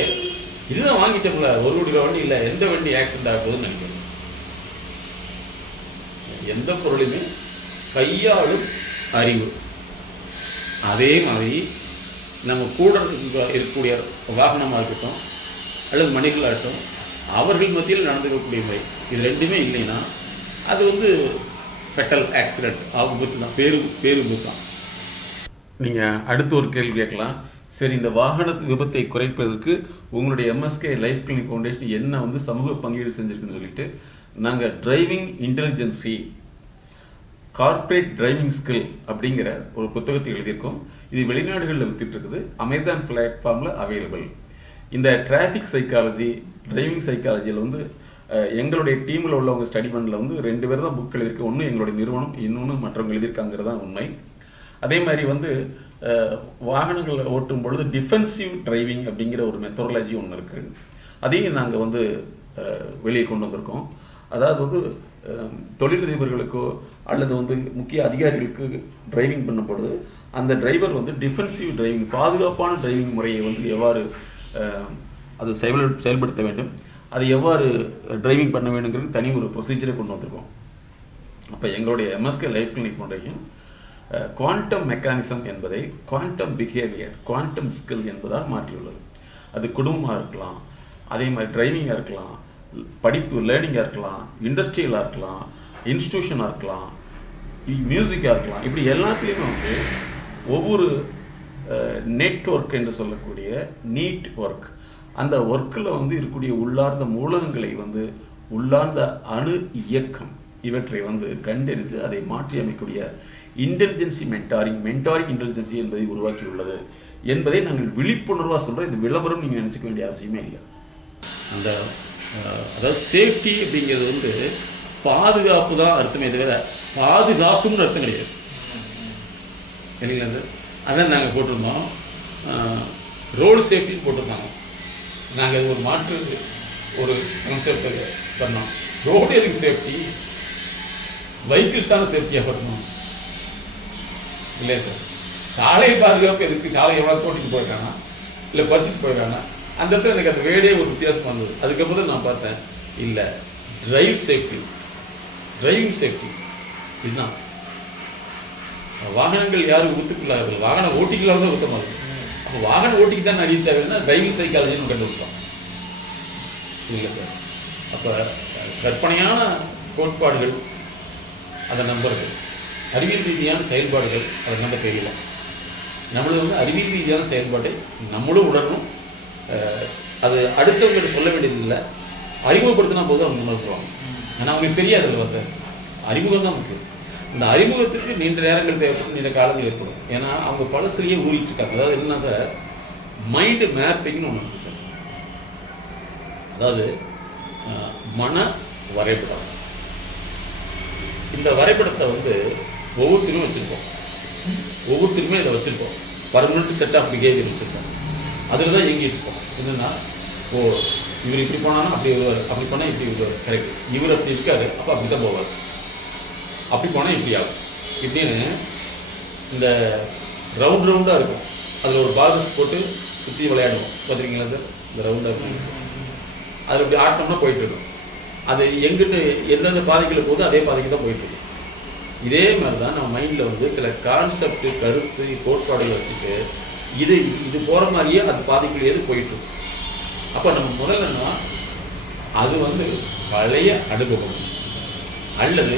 இதுதான் வாங்கிட்டோம்ல, 1 கோடி ரூபா வண்டி இல்லை, எந்த வண்டி ஆக்சிடென்ட் ஆக போகுதுன்னு நினைக்கிறேன். எந்த பொருளையுமே கையாளும் அறிவு. அதே மாதிரி நம்ம கூட இருக்கக்கூடிய வாகனமாக இருக்கட்டும் அல்லது மனிதர்களாகட்டும், அவர்கள் மத்தியில் நடந்துக்கக்கூடிய முறை, இது ரெண்டுமே இல்லைன்னா அது வந்து ஃபெட்டல் ஆக்சிடென்ட் விபத்து தான், பேரு விபத்து தான். நீங்கள் அடுத்து ஒரு கேள்வி கேட்கலாம். சரி, இந்த வாகன விபத்தை குறைப்பதற்கு உங்களுடைய MSK லைஃப் கிளினிக் ஃபவுண்டேஷன் என்ன வந்து சமூக பங்கீடு செஞ்சுருக்குன்னு சொல்லிட்டு நாங்கள் driving intelligence corporate driving skill அப்படிங்கிற ஒரு புத்தகத்தை எழுதியிருக்கோம். இது வெளிநாடுகளில் வித்துட்டு இருக்குது, அமேசான் பிளாட்ஃபார்மில் அவைலபிள். இந்த டிராஃபிக் சைக்காலஜி, டிரைவிங் சைக்காலஜியில் வந்து எங்களுடைய டீமில் உள்ளவங்க ஸ்டடி பண்ணல வந்து 2 பேர் தான் புக் எழுதியிருக்கு. ஒன்று எங்களுடைய நிறுவனம், இன்னொன்று மற்றவங்க எழுதியிருக்காங்கிறது தான் உண்மை. அதே மாதிரி வந்து வாகனங்கள் ஓட்டும் பொழுது டிஃபென்சிவ் டிரைவிங் அப்படிங்கிற ஒரு மெத்தடாலஜி ஒன்று இருக்குது. அதையும் நாங்கள் வந்து வெளியே கொண்டு வந்திருக்கோம். அதாவது வந்து தொழிலதிபர்களுக்கோ அல்லது வந்து முக்கிய அதிகாரிகளுக்கு டிரைவிங் பண்ணும் பொழுது அந்த டிரைவர் வந்து டிஃபென்சிவ் டிரைவிங், பாதுகாப்பான டிரைவிங் முறையை வந்து எவ்வாறு அது செயல்படுத்த வேண்டும், அதை எவ்வாறு டிரைவிங் பண்ண வேண்டுங்கிறது தனி ஒரு ப்ரொசீஜரை கொண்டு வந்திருக்கோம். அப்போ எங்களுடைய MSK life clinic foundation quantum mechanism என்பதை குவாண்டம் பிஹேவியர், குவாண்டம் ஸ்கில் என்பதால் மாற்றியுள்ளது. அது குடும்பமாக இருக்கலாம், அதே மாதிரி டிரைவிங்காக இருக்கலாம், படிப்பு லேர்னிங்காக இருக்கலாம், இண்டஸ்ட்ரியலாக இருக்கலாம், இன்ஸ்டிடியூஷனாக இருக்கலாம், மியூசிக்காக இருக்கலாம். இப்படி எல்லாத்துலேயுமே வந்து ஒவ்வொரு நெட்வொர்க் என்று சொல்லக்கூடிய நீட் ஒர்க், அந்த ஒர்க்கில் வந்து இருக்கக்கூடிய உள்ளார்ந்த மூலகங்களை வந்து உள்ளார்ந்த அணு இயக்கம் இவற்றை வந்து கண்டறிந்து அதை மாற்றி அமைக்கக்கூடிய இன்டெலிஜென்சி மென்டாரிங் இன்டெலிஜென்சி என்பதை உருவாக்கியுள்ளது என்பதை நாங்கள் விழிப்புணர்வாக சொல்கிறோம். இது விளம்பரம் நீங்கள் நினச்சிக்க வேண்டிய அவசியமே இல்லை. அந்த அதாவது சேஃப்டி அப்படிங்கிறது வந்து பாதுகாப்பு தான் அர்த்தமே தவிர பாதுகாப்புன்னு அர்த்தம் கிடையாது, சரிங்களா சார்? அதான் நாங்கள் போட்டிருந்தோம், ரோடு சேஃப்டின்னு போட்டிருந்தாங்க. நாங்கள் அது ஒரு மாற்று ஒரு கான்செப்ட் பண்ணோம். ரோடு எதுக்கு சேஃப்டி? வெஹிக்கிள்ஸ் தானே சேஃப்டியாக பண்ணணும் இல்லையா சார்? சாலை பாதுகாப்பு எதுக்கு? சாலை எவ்வளோ கோட்டிட்டு போயிருக்காங்க, இல்லை பறிச்சுட்டு போயிருக்காங்க. அந்த இடத்துல எனக்கு அந்த வேடே ஒரு வித்தியாசம் வந்தது. அதுக்கப்புறம் நான் பார்த்தேன், இல்லை டிரைவிங் சேஃப்டி இதுதான். வாகனங்கள் யாரும் விபத்துக்குள்ளாக, வாகனம் ஓட்டிக்கலாம் தான் விபத்தமாக இருக்கும். அப்போ வாகனம் ஓட்டிக்கு தான் அறிய தேவைன்னா டிரைவிங் சைக்காலஜின்னு கண்டுபிடிப்போம் இல்லை சார்? அப்போ கற்பனையான கோட்பாடுகள் அதை நம்புறது, அறிவியல் ரீதியான செயல்பாடுகள் அதை நம்ப தெரியல. நம்மளது வந்து அறிவியல் ரீதியான செயல்பாட்டை நம்மளும் உணரணும். அது அடுத்தவங்க சொல்ல வேண்டியதில்லை, அறிமுகப்படுத்தினா போது அவங்க உணர்த்துவாங்க. ஆனால் அவங்களுக்கு தெரியாது இல்லவா சார்? அறிமுகம் தான் முக்கியம். இந்த அறிமுகத்துக்கு நீண்ட நேரங்கள் தேவைப்படும், நீண்ட காலங்கள் ஏற்படும். ஏன்னா அவங்க பழசிலேயே ஊறிட்டு இருக்காங்க. அதாவது என்ன சார், மைண்டு மேப்பிங்னு ஒன்று இருக்குது சார். அதாவது மன வரைபடம். இந்த வரைபடத்தை வந்து ஒவ்வொருத்தரும் வச்சுருப்போம், ஒவ்வொருத்தருமே இதை வச்சுருப்போம். பர்மனெண்ட் செட் ஆஃப் பிஹேவியர் வச்சுருப்போம். அதில் தான் இயங்கிட்டு இருப்போம். என்னென்னா, இவர் இப்படி போனாலும் அப்படி வருவார், அப்படி போனால் இப்படி வருவார், கரெக்ட். இவர் அப்படி இருக்காரு, அப்போ அப்படி தான் போவார், அப்படி போனால் இப்படி ஆகும் இப்படின்னு இந்த ரவுண்டாக இருக்கும். அதில் ஒரு பால்ஸ் போட்டு சுற்றி விளையாடுவோம், பார்த்துருக்கீங்களா சார்? இந்த ரவுண்டாக அதில் இப்படி ஆட்டம்னா போயிட்டு இருக்கும். அது எங்கிட்ட எந்தெந்த பாதைகளில் போகுதோ அதே பாதைக்கு தான் போயிட்டு இருக்கும். இதே மாதிரி தான் நம்ம மைண்டில் வந்து சில கான்செப்ட், கருத்து, கோட்பாடுகள் வச்சுட்டு இது போகிற மாதிரியே அது பாதைக்குள்ளேயே போயிட்டு இருக்கும். அப்போ நம்ம முதல்லன்னா அது வந்து பழைய அனுபவம் அல்லது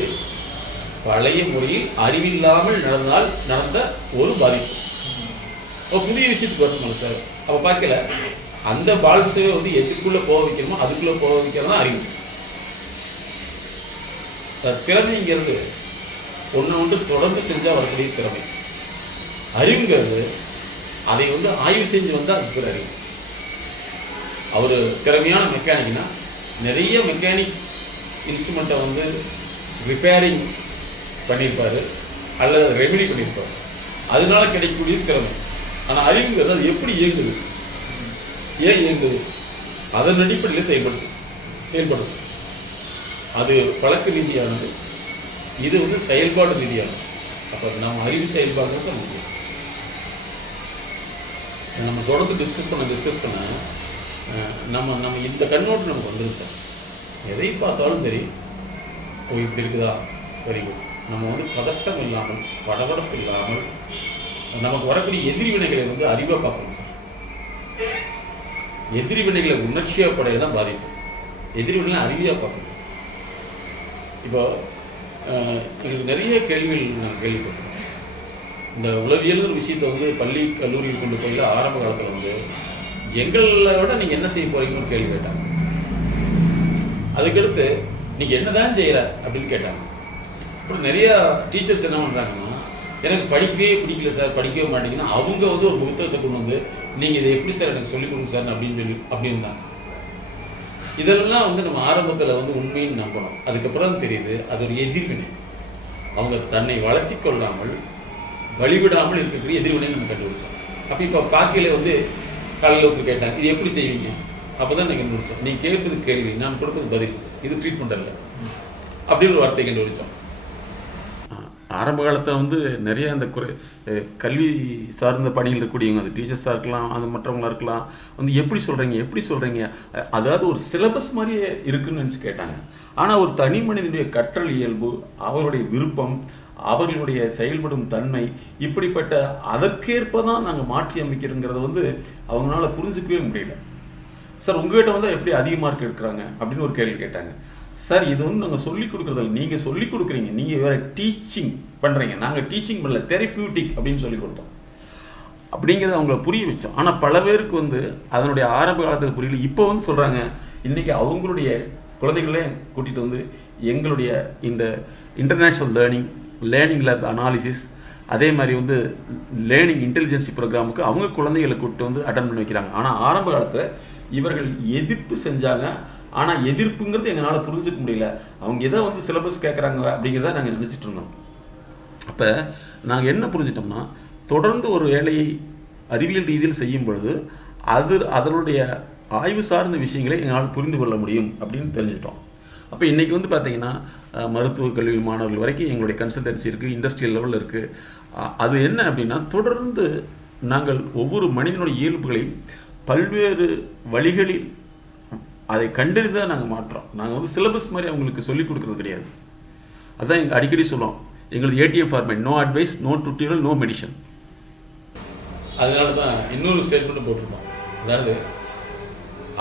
பழைய முறையில் அறிவில்லாமல் நடந்த ஒரு பாதிப்பு. புதிய விஷயத்துக்கு வரணும் சார். அப்போ பார்க்கல அந்த பால்ஸை வந்து எதுக்குள்ளே போக வைக்கணுமோ அதுக்குள்ளே போக வைக்கிறது தான் அறிவு. திறமைங்கிறது ஒன்று தொடர்ந்து செஞ்சால் வரக்கூடிய திறமை. அறிவுங்கிறது அதை வந்து ஆய்வு செஞ்சு வந்தால் அதுக்கு ஒரு அறிவு. அவர் திறமையான மெக்கானிக்னா நிறைய மெக்கானிக் இன்ஸ்ட்ருமெண்ட்டை வந்து ரிப்பேரிங் பண்ணியிருப்பார் அல்லது ரெமெடி பண்ணியிருப்பார். அதனால கிடைக்கக்கூடிய திறமை. ஆனால் அறிவுங்கிறது அது எப்படி இயங்குது, ஏன் இயங்குது, அதன் அடிப்படையில் செயல்படும். அது பழக்க ரீதியானது, இது வந்து செயல்பாடு ரீதியானது. அப்போ நம்ம அறிவு செயல்பாடு தான் முக்கியம். நம்ம தொடர்ந்து டிஸ்கஸ் பண்ண நம்ம இந்த கண்ணோட்டம் நமக்கு வந்துடும் சார். எதை பார்த்தாலும் தெரியும், ஓ இப்படி இருக்குதா, வெரி குட். நம்ம வந்து பதட்டம் இல்லாமல், படபடப்பு இல்லாமல், நமக்கு வரக்கூடிய எதிர்வினைகளை வந்து அறிவாக பார்க்கணும் சார். எதிர்வினைகளை உணர்ச்சியா படையில தான் பாதிப்பு, எதிர்வினை அறிவியாக பார்க்கணும். இப்போ எங்களுக்கு நிறைய கேள்விகள் நாங்கள் கேள்விப்பட்டோம். இந்த உளவியல் ஒரு விஷயத்தை வந்து பள்ளி கல்லூரியில் கொண்டு போய் ஆரம்ப காலத்தில் வந்து எங்களை விட நீங்கள் என்ன செய்ய போறீங்கன்னு கேள்வி கேட்டாங்க. அதுக்கடுத்து நீங்கள் என்னதான் செய்யற அப்படின்னு கேட்டாங்க. அப்புறம் நிறைய டீச்சர்ஸ் என்ன பண்ணுறாங்கன்னா, எனக்கு படிக்கவே பிடிக்கல சார், படிக்கவே மாட்டீங்கன்னா அவங்க வந்து ஒரு புத்தகத்தை கொண்டு வந்து நீங்கள் இதை எப்படி சார் எனக்கு சொல்லிக் கொடுங்க சார் அப்படி இருந்தாங்க. இதெல்லாம் வந்து நம்ம ஆரம்பத்தில் வந்து உண்மைன்னு நம்பணும். அதுக்கப்புறம் தான் தெரியுது அது ஒரு எதிர்வினை. அவங்க தன்னை வளர்த்தி கொள்ளாமல் வழிவிடாமல் இருக்கக்கூடிய எதிர்வினை நம்ம கண்டுபிடிச்சோம். அப்போ இப்போ பாக்கையில வந்து காலையில் கேட்டாங்க, இது எப்படி செய்வீங்க, அப்போதான் நான் கண்டுபிடிச்சோம். நீ கேட்பது கேள்வி, நான் கொடுப்பது பதில், இது ட்ரீட்மெண்ட் அல்ல அப்படின்னு ஒரு வார்த்தை கண்டுபிடிச்சோம். ஆரம்ப காலத்தில் வந்து நிறைய அந்த கல்வி சார்ந்த பணிகள் இருக்கக்கூடியவங்க, அது டீச்சர்ஸாக இருக்கலாம், அது மற்றவங்களா இருக்கலாம், வந்து எப்படி சொல்கிறீங்க, அதாவது ஒரு சிலபஸ் மாதிரியே இருக்குன்னு நினச்சி கேட்டாங்க. ஆனால் ஒரு தனி மனிதனுடைய கற்றல் இயல்பு, அவருடைய விருப்பம், அவர்களுடைய செயல்படும் தன்மை, இப்படிப்பட்ட அதற்கேற்ப தான் நாங்கள் மாற்றி அமைக்கிறோங்கிறத வந்து அவங்களால புரிஞ்சுக்கவே முடியல. சார் உங்ககிட்ட வந்து எப்படி அதிக மார்க் எடுக்கிறாங்க அப்படின்னு ஒரு கேள்வி கேட்டாங்க. சார் இது வந்து நாங்கள் சொல்லிக் கொடுக்குறதில்ல, நீங்கள் சொல்லிக் கொடுக்குறீங்க, நீங்கள் வேற டீச்சிங் பண்ணுறீங்க, நாங்கள் டீச்சிங் பண்ணல, தெரப்பியூட்டிக் அப்படின்னு சொல்லி கொடுத்தோம் அப்படிங்கிறத அவங்கள புரிய வச்சோம். ஆனால் பல பேருக்கு வந்து அதனுடைய ஆரம்ப காலத்தில் புரியல. இப்போ வந்து சொல்கிறாங்க, இன்றைக்கி அவங்களுடைய குழந்தைகளே கூட்டிகிட்டு வந்து எங்களுடைய இந்த இன்டர்நேஷ்னல் லேர்னிங் லேப் அனாலிசிஸ், அதே மாதிரி வந்து லேர்னிங் இன்டெலிஜென்சி ப்ரோக்ராமுக்கு அவங்க குழந்தைகளை கூப்பிட்டு வந்து அட்டன் பண்ணி வைக்கிறாங்க. ஆனால் ஆரம்ப காலத்தில் இவர்கள் எதிர்ப்பு செஞ்சாங்க. ஆனால் எதிர்ப்புங்கிறது எங்களால் புரிஞ்சுக்க முடியல. அவங்க எதை வந்து சிலபஸ் கேட்குறாங்க அப்படிங்கிறத நாங்கள் நினச்சிட்டு இருந்தோம். அப்போ நாங்கள் என்ன புரிஞ்சிட்டோம்னா, தொடர்ந்து ஒரு வேலையை அறிவியல் ரீதியில் செய்யும் பொழுது அதனுடைய ஆய்வு சார்ந்த விஷயங்களை எங்களால் புரிந்து கொள்ள முடியும் அப்படின்னு தெரிஞ்சிட்டோம். அப்போ இன்றைக்கி வந்து பார்த்திங்கன்னா மருத்துவக் கல்வி மாணவர்கள் வரைக்கும் எங்களுடைய கன்சல்டன்சி இருக்குது, இண்டஸ்ட்ரியல் லெவலில் இருக்குது. அது என்ன அப்படின்னா, தொடர்ந்து நாங்கள் ஒவ்வொரு மனிதனுடைய இயல்புகளையும் பல்வேறு வழிகளில் அதை கண்டறிந்து தான் நாங்கள் மாற்றோம். நாங்கள் வந்து சிலபஸ் மாதிரி அவங்களுக்கு சொல்லிக் கொடுக்குறது கிடையாது. அதுதான் எங்கள் அடிக்கடி சொல்லுவோம், எங்களுக்கு ATM format, no advice, no tutorial, no medicine. அதனால தான் இன்னொரு ஸ்டேட்மெண்ட் போட்டிருப்போம், அதாவது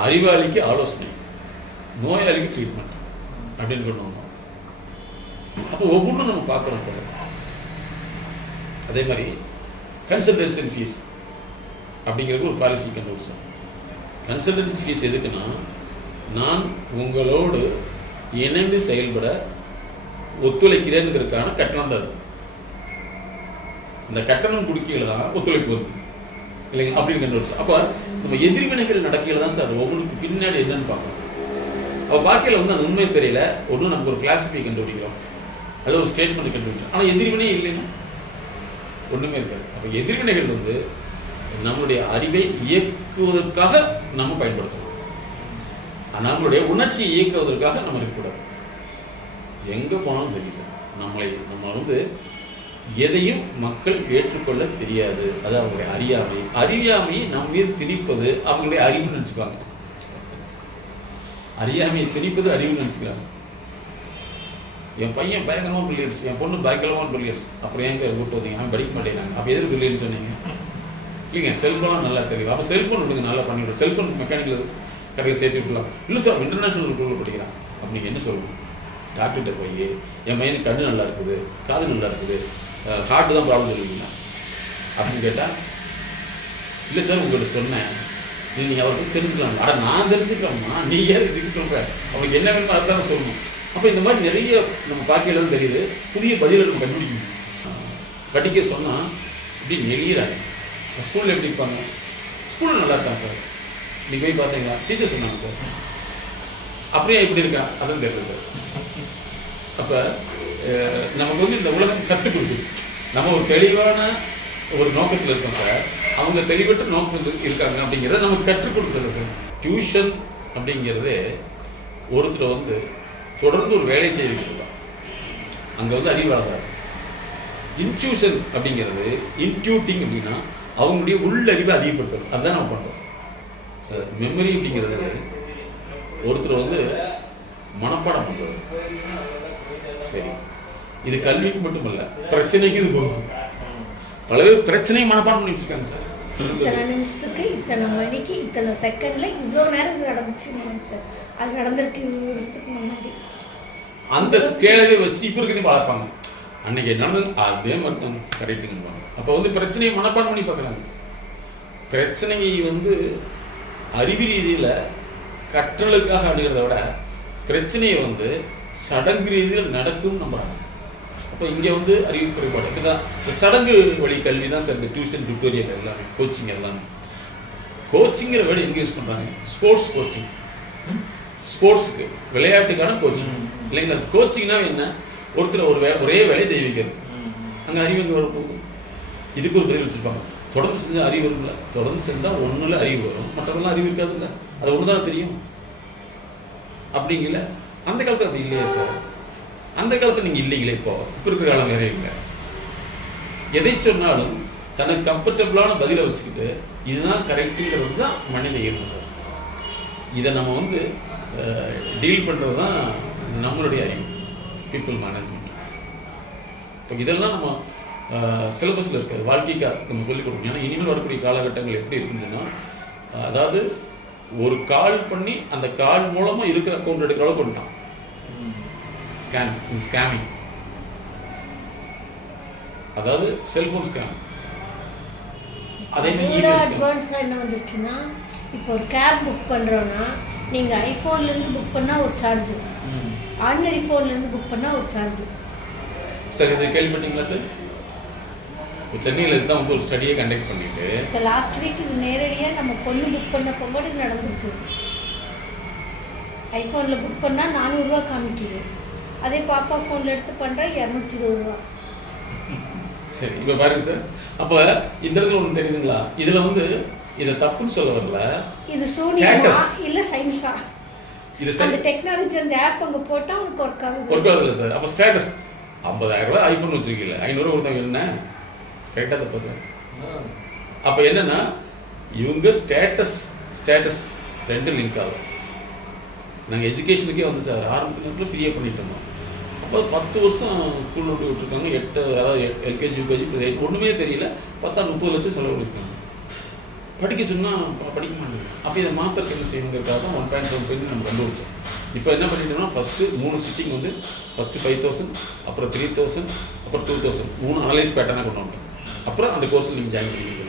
அறிவாளிக்கு ஆலோசனை, நோயாளிக்கு ட்ரீட்மெண்ட் அப்படின்னு கொண்டு வந்தோம். அப்போ ஒவ்வொன்றும் நம்ம பார்க்கணும் சார். அதே மாதிரி கன்சல்டன்சி ஃபீஸ் அப்படிங்கிறது ஒரு பாலிசி கண்டுபிடிச்சோம். கன்சல்டன்சி ஃபீஸ் எதுக்குன்னா, நான் உங்களோடு இணைந்து செயல்பட ஒத்துழைக்கிறேன்னுக்கான கட்டணம் தான். அந்த கட்டணம் குடுக்கையில தான் ஒத்துழைப்பு வருது இல்லைங்க அப்படின்னு கண்டுபிடிச்சோம். அப்போ நம்ம எதிர்வினைகள் நடக்கையில தான் சார் ஒவ்வொன்றுக்கு பின்னாடி என்னன்னு பார்க்கணும். அப்போ பார்க்கையில வந்து அந்த உண்மை தெரியல, ஒன்றும் நமக்கு ஒரு கிளாசிஃபை கண்டுபிடிக்கிறோம், அல்லது ஒரு ஸ்டேட்மெண்ட் கண்டுபிடிக்கிறோம். ஆனால் எதிர்வினை இல்லைன்னா ஒன்றுமே இருக்காது. அப்போ எதிர்வினைகள் வந்து நம்மளுடைய அறிவை இயக்குவதற்காக நம்ம பயன்படுத்தணும், நம்மளுடைய உணர்ச்சியை இயக்குவதற்காக நம்ம இருக்கக்கூடாது. எங்க போனாலும் சரி சார், நம்ம வந்து எதையும் மக்கள் ஏற்றுக்கொள்ள தெரியாது. அது அவங்களுடைய அறியாமையை நம்ம மீது திணிப்பது அவங்களுடைய அறிவுன்னு நினைச்சுக்காங்க. அறியாமையை திணிப்பது அறிவுன்னு நினைச்சுக்கிறாங்க. என் பையன் பயங்கரமா பில்லியர்ஸ், என் பொண்ணு பயங்கரமான பில்லியர்ஸ், அப்புறம் எங்க கூட்டு வந்தீங்க, அவன் படிக்க மாட்டேங்கிறாங்க, அப்ப எதுக்கு பில்லியர்னு சொன்னீங்க? இல்லைங்க, செல்ஃபோன்லாம் நல்லா தெரியும், அப்போ செல்ஃபோன் விடுங்க, நல்லா பண்ணிவிடும், செல்ஃபோன் மெக்கானிக்கல் கடையில் சேர்த்து விடலாம். இல்லை சார் இன்டர்நேஷனல் ஸ்கூலில் படிக்கிறான், அப்படி நீங்கள் என்ன சொல்லணும்? டாக்டர்கிட்ட போய் என் பையனுக்கு கண்ணு நல்லா இருக்குது, காது நல்லா இருக்குது, ஹார்ட்டு தான் ப்ராப்ளம் சொல்லுவீங்களா அப்படின்னு கேட்டால், இல்லை சார் உங்கள்கிட்ட சொன்னேன், நீங்கள் அவருக்கு தெரிஞ்சுக்கலாம். ஆனால் நான் தெரிஞ்சுக்கிறோம்மா, நீ ஏன் இதுக்கு சொல்கிற, அவனுக்கு என்ன வேணுமோ அதுதான் சொல்லணும். அப்போ இந்த மாதிரி நிறைய நம்ம பார்க்கலாம் தெரியுது, புதிய பதிலை நம்ம கண்டுபிடிக்கணும். படிக்க சொன்னால் இப்படி நெளியிறாங்க. ஸ்கூலில் எப்படி இருப்பாங்க? ஸ்கூலில் நல்லா இருக்காங்க சார், நீ போய் பார்த்தீங்களா? டீச்சர் சொன்னாங்க சார், அப்படியே இப்படி இருக்கான், அதான் தெரியுது சார். அப்போ நமக்கு வந்து இந்த உலகம் கற்றுக் கொடுக்குது. நம்ம ஒரு தெளிவான ஒரு நோக்கத்தில் இருக்காங்க, அவங்க தெளிவற்ற நோக்கத்தில் இருக்காங்க அப்படிங்கிறத நமக்கு கற்றுக் கொடுக்குறது சார். டியூஷன் அப்படிங்கிறது ஒருத்தர் வந்து தொடர்ந்து ஒரு வேலை செய்திருக்கலாம், அங்கே வந்து அறிவு வளர்ந்தார். இன்ட்யூஷன் அப்படிங்கிறது இன்ட்யூட்டிங் அப்படின்னா அவங்களுடைய உள்ளறிவை அதிகப்படுத்துறது, அதுதான் நம்ம பண்ணுறோம். மெமரி அப்படிங்கிறது ஒருத்தர் வந்து மனப்பாடம் பண்ணுறது. சரி, இது கல்விக்கு மட்டுமல்ல, பிரச்சனைக்கு இது பொருந்தும். பல பேர் பிரச்சனையை மனப்பாடம் பண்ணி வச்சிருக்காங்க சார். இத்தனை நிமிஷத்துக்கு இத்தனை மணிக்கு இத்தனை செகண்ட்ல இவ்வளோ நேரம் இது நடந்துச்சுன்னு சார். அது நடந்திருக்கு 20 வருஷத்துக்கு முன்னாடி. அந்த ஸ்கேலை வச்சு இப்போ இருக்கிறது வளர்ப்பாங்க. அன்னைக்கு நடந்தது அதே மாதிரி தான் கரெக்டுங்க. அப்போ வந்து பிரச்சனையை மனப்பாடம் பண்ணி பார்க்குறாங்க. பிரச்சனையை வந்து அறிவு ரீதியில் கற்றலுக்காக அணுகிறத விட பிரச்சனையை வந்து சடங்கு ரீதியில் நடக்கும் நம்புறாங்க. அப்போ இங்கே வந்து அறிவு குறைபாடு இதுதான். இந்த சடங்கு வழி கல்வி தான் சார், இந்த டியூஷன் டுட்டோரியல் எல்லாமே, கோச்சிங் எல்லாமே. கோச்சிங்கிற வேர்டு எங்கே யூஸ் பண்ணுறாங்க? ஸ்போர்ட்ஸ் கோச்சிங், ஸ்போர்ட்ஸுக்கு விளையாட்டுக்கான கோச்சிங் இல்லைங்களா? கோச்சிங்னா என்ன? ஒருத்தர் ஒரே வேலையை செய்ய வைக்கிறது. அங்கே அறிவு எங்கே வரப்போகுது? இதுக்கு ஒரு பதில் வச்சிருப்பாங்க. தொடர்ந்து செஞ்சால் அறிவு வரும்ல, தொடர்ந்து செஞ்சால் ஒன்றுல அறிவு வரும், மற்றதெல்லாம் அறிவு இருக்காது இல்லை, அது ஒன்று தானே தெரியும் அப்படிங்கல. அந்த காலத்தில் அப்படி இல்லையே சார். அந்த காலத்தில் நீங்கள் இல்லைங்களே. இப்போ இருக்கிற காலம் வேற இல்லை. எதை சொன்னாலும் தனக்கு கம்ஃபர்டபுளான பதிலை வச்சுக்கிட்டு இதுதான் கரெக்டுங்கிறது தான் மனித இயல்பு சார். இதை நம்ம வந்து டீல் பண்ணுறது தான் நம்மளுடைய அறிவு, பீப்புள் மேனேஜ்மெண்ட். இப்போ இதெல்லாம் நம்ம சிலபஸில் இருக்காது, வாழ்க்கைக்காக நம்ம சொல்லிக் கொடுக்கணும். ஏன்னா இனிமேல் வரக்கூடிய காலகட்டங்கள் எப்படி இருக்குன்னு சொன்னால், அதாவது ஒரு கால் பண்ணி அந்த கால் மூலமாக இருக்கிற அக்கௌண்ட் எடுக்கிற அளவுக்கு கொண்டுட்டான். ஸ்கேமிங், அதாவது செல்போன் ஸ்கேம். அதே மாதிரி அட்வான்ஸா என்ன வந்துருச்சுன்னா, இப்போ ஒரு கேப் புக் பண்றோம்னா நீங்க ஐபோன்ல இருந்து புக் பண்ணா ஒரு சார்ஜ், ஆர்டினரி போன்ல இருந்து புக் பண்ணா ஒரு சார்ஜ். சார் இது கேள்விப்பட்டீங்களா சார்? சென்னையில் இதுதான் வந்து ஒரு ஸ்டடியை கண்டக்ட் பண்ணிட்டு இப்போ லாஸ்ட் வீக் இது நேரடியா நம்ம பொண்ணு புக் பண்ணப்போ கூட இது நடந்திருக்கு. ஐபோன்ல புக் பண்ணா 400 ரூபா காமிக்குது, அதே பாப்பா போன்ல எடுத்து பண்றா 220 ரூபா. சரி, இப்ப பாருங்க சார். அப்ப இந்த இடத்துல ஒண்ணு தெரியுதுங்களா? இதுல வந்து இதை தப்புன்னு சொல்ல வரல, இது சூனியமா இல்ல சயின்ஸா? இது அந்த டெக்னாலஜி அந்த ஆப் அங்க போட்டா உங்களுக்கு ஒர்க் ஆகுது. ஒர்க் ஆகுது சார். அப்ப ஸ்டேட்டஸ் 50,000 ரூபாய் ஐபோன் வச்சிருக்கீங்க, 500 ரூபாய் கொடுத்தாங்க, என்ன கரெக்டா தப்பா சார்? அப்ப என்னன்னா இவங்க ஸ்டேட்டஸ் ரெண்டு லிங்க் ஆகும். நாங்க எஜுகேஷனுக்கே வந்து சார் ஆரம்பத்துல ஃப்ரீயா பண்ணிட்டு இருந்தோம். அப்போ 10 வருஷம் ஸ்கூல் நோட்டி விட்டுருக்காங்க. 8 அதாவது எல்கேஜி யூகேஜி ஒண்ணுமே தெரியல. 10-30 லட்சம் செலவு கொடுத்தாங்க. படிக்க சொன்னா படிக்க மாட்டேங்க. அப்போ இதை மாத்திரக்கு என்ன செய்யணுங்கிறதுக்காக தான் 1.7 நம்ம கொண்டு வச்சோம். இப்போ என்ன பண்ணிட்டோம்னா, ஃபர்ஸ்ட் 3 சிட்டிங் வந்து ஃபர்ஸ்ட் 5,000, அப்புறம் 3,000, அப்புறம் 2,000 3 அனலைஸ் பேட்டர்னாக கொண்டு வந்தோம். அப்புறம் அந்த கோர்ஸில் நீங்கள் ஜாயின் பண்ணிக்கிட்டு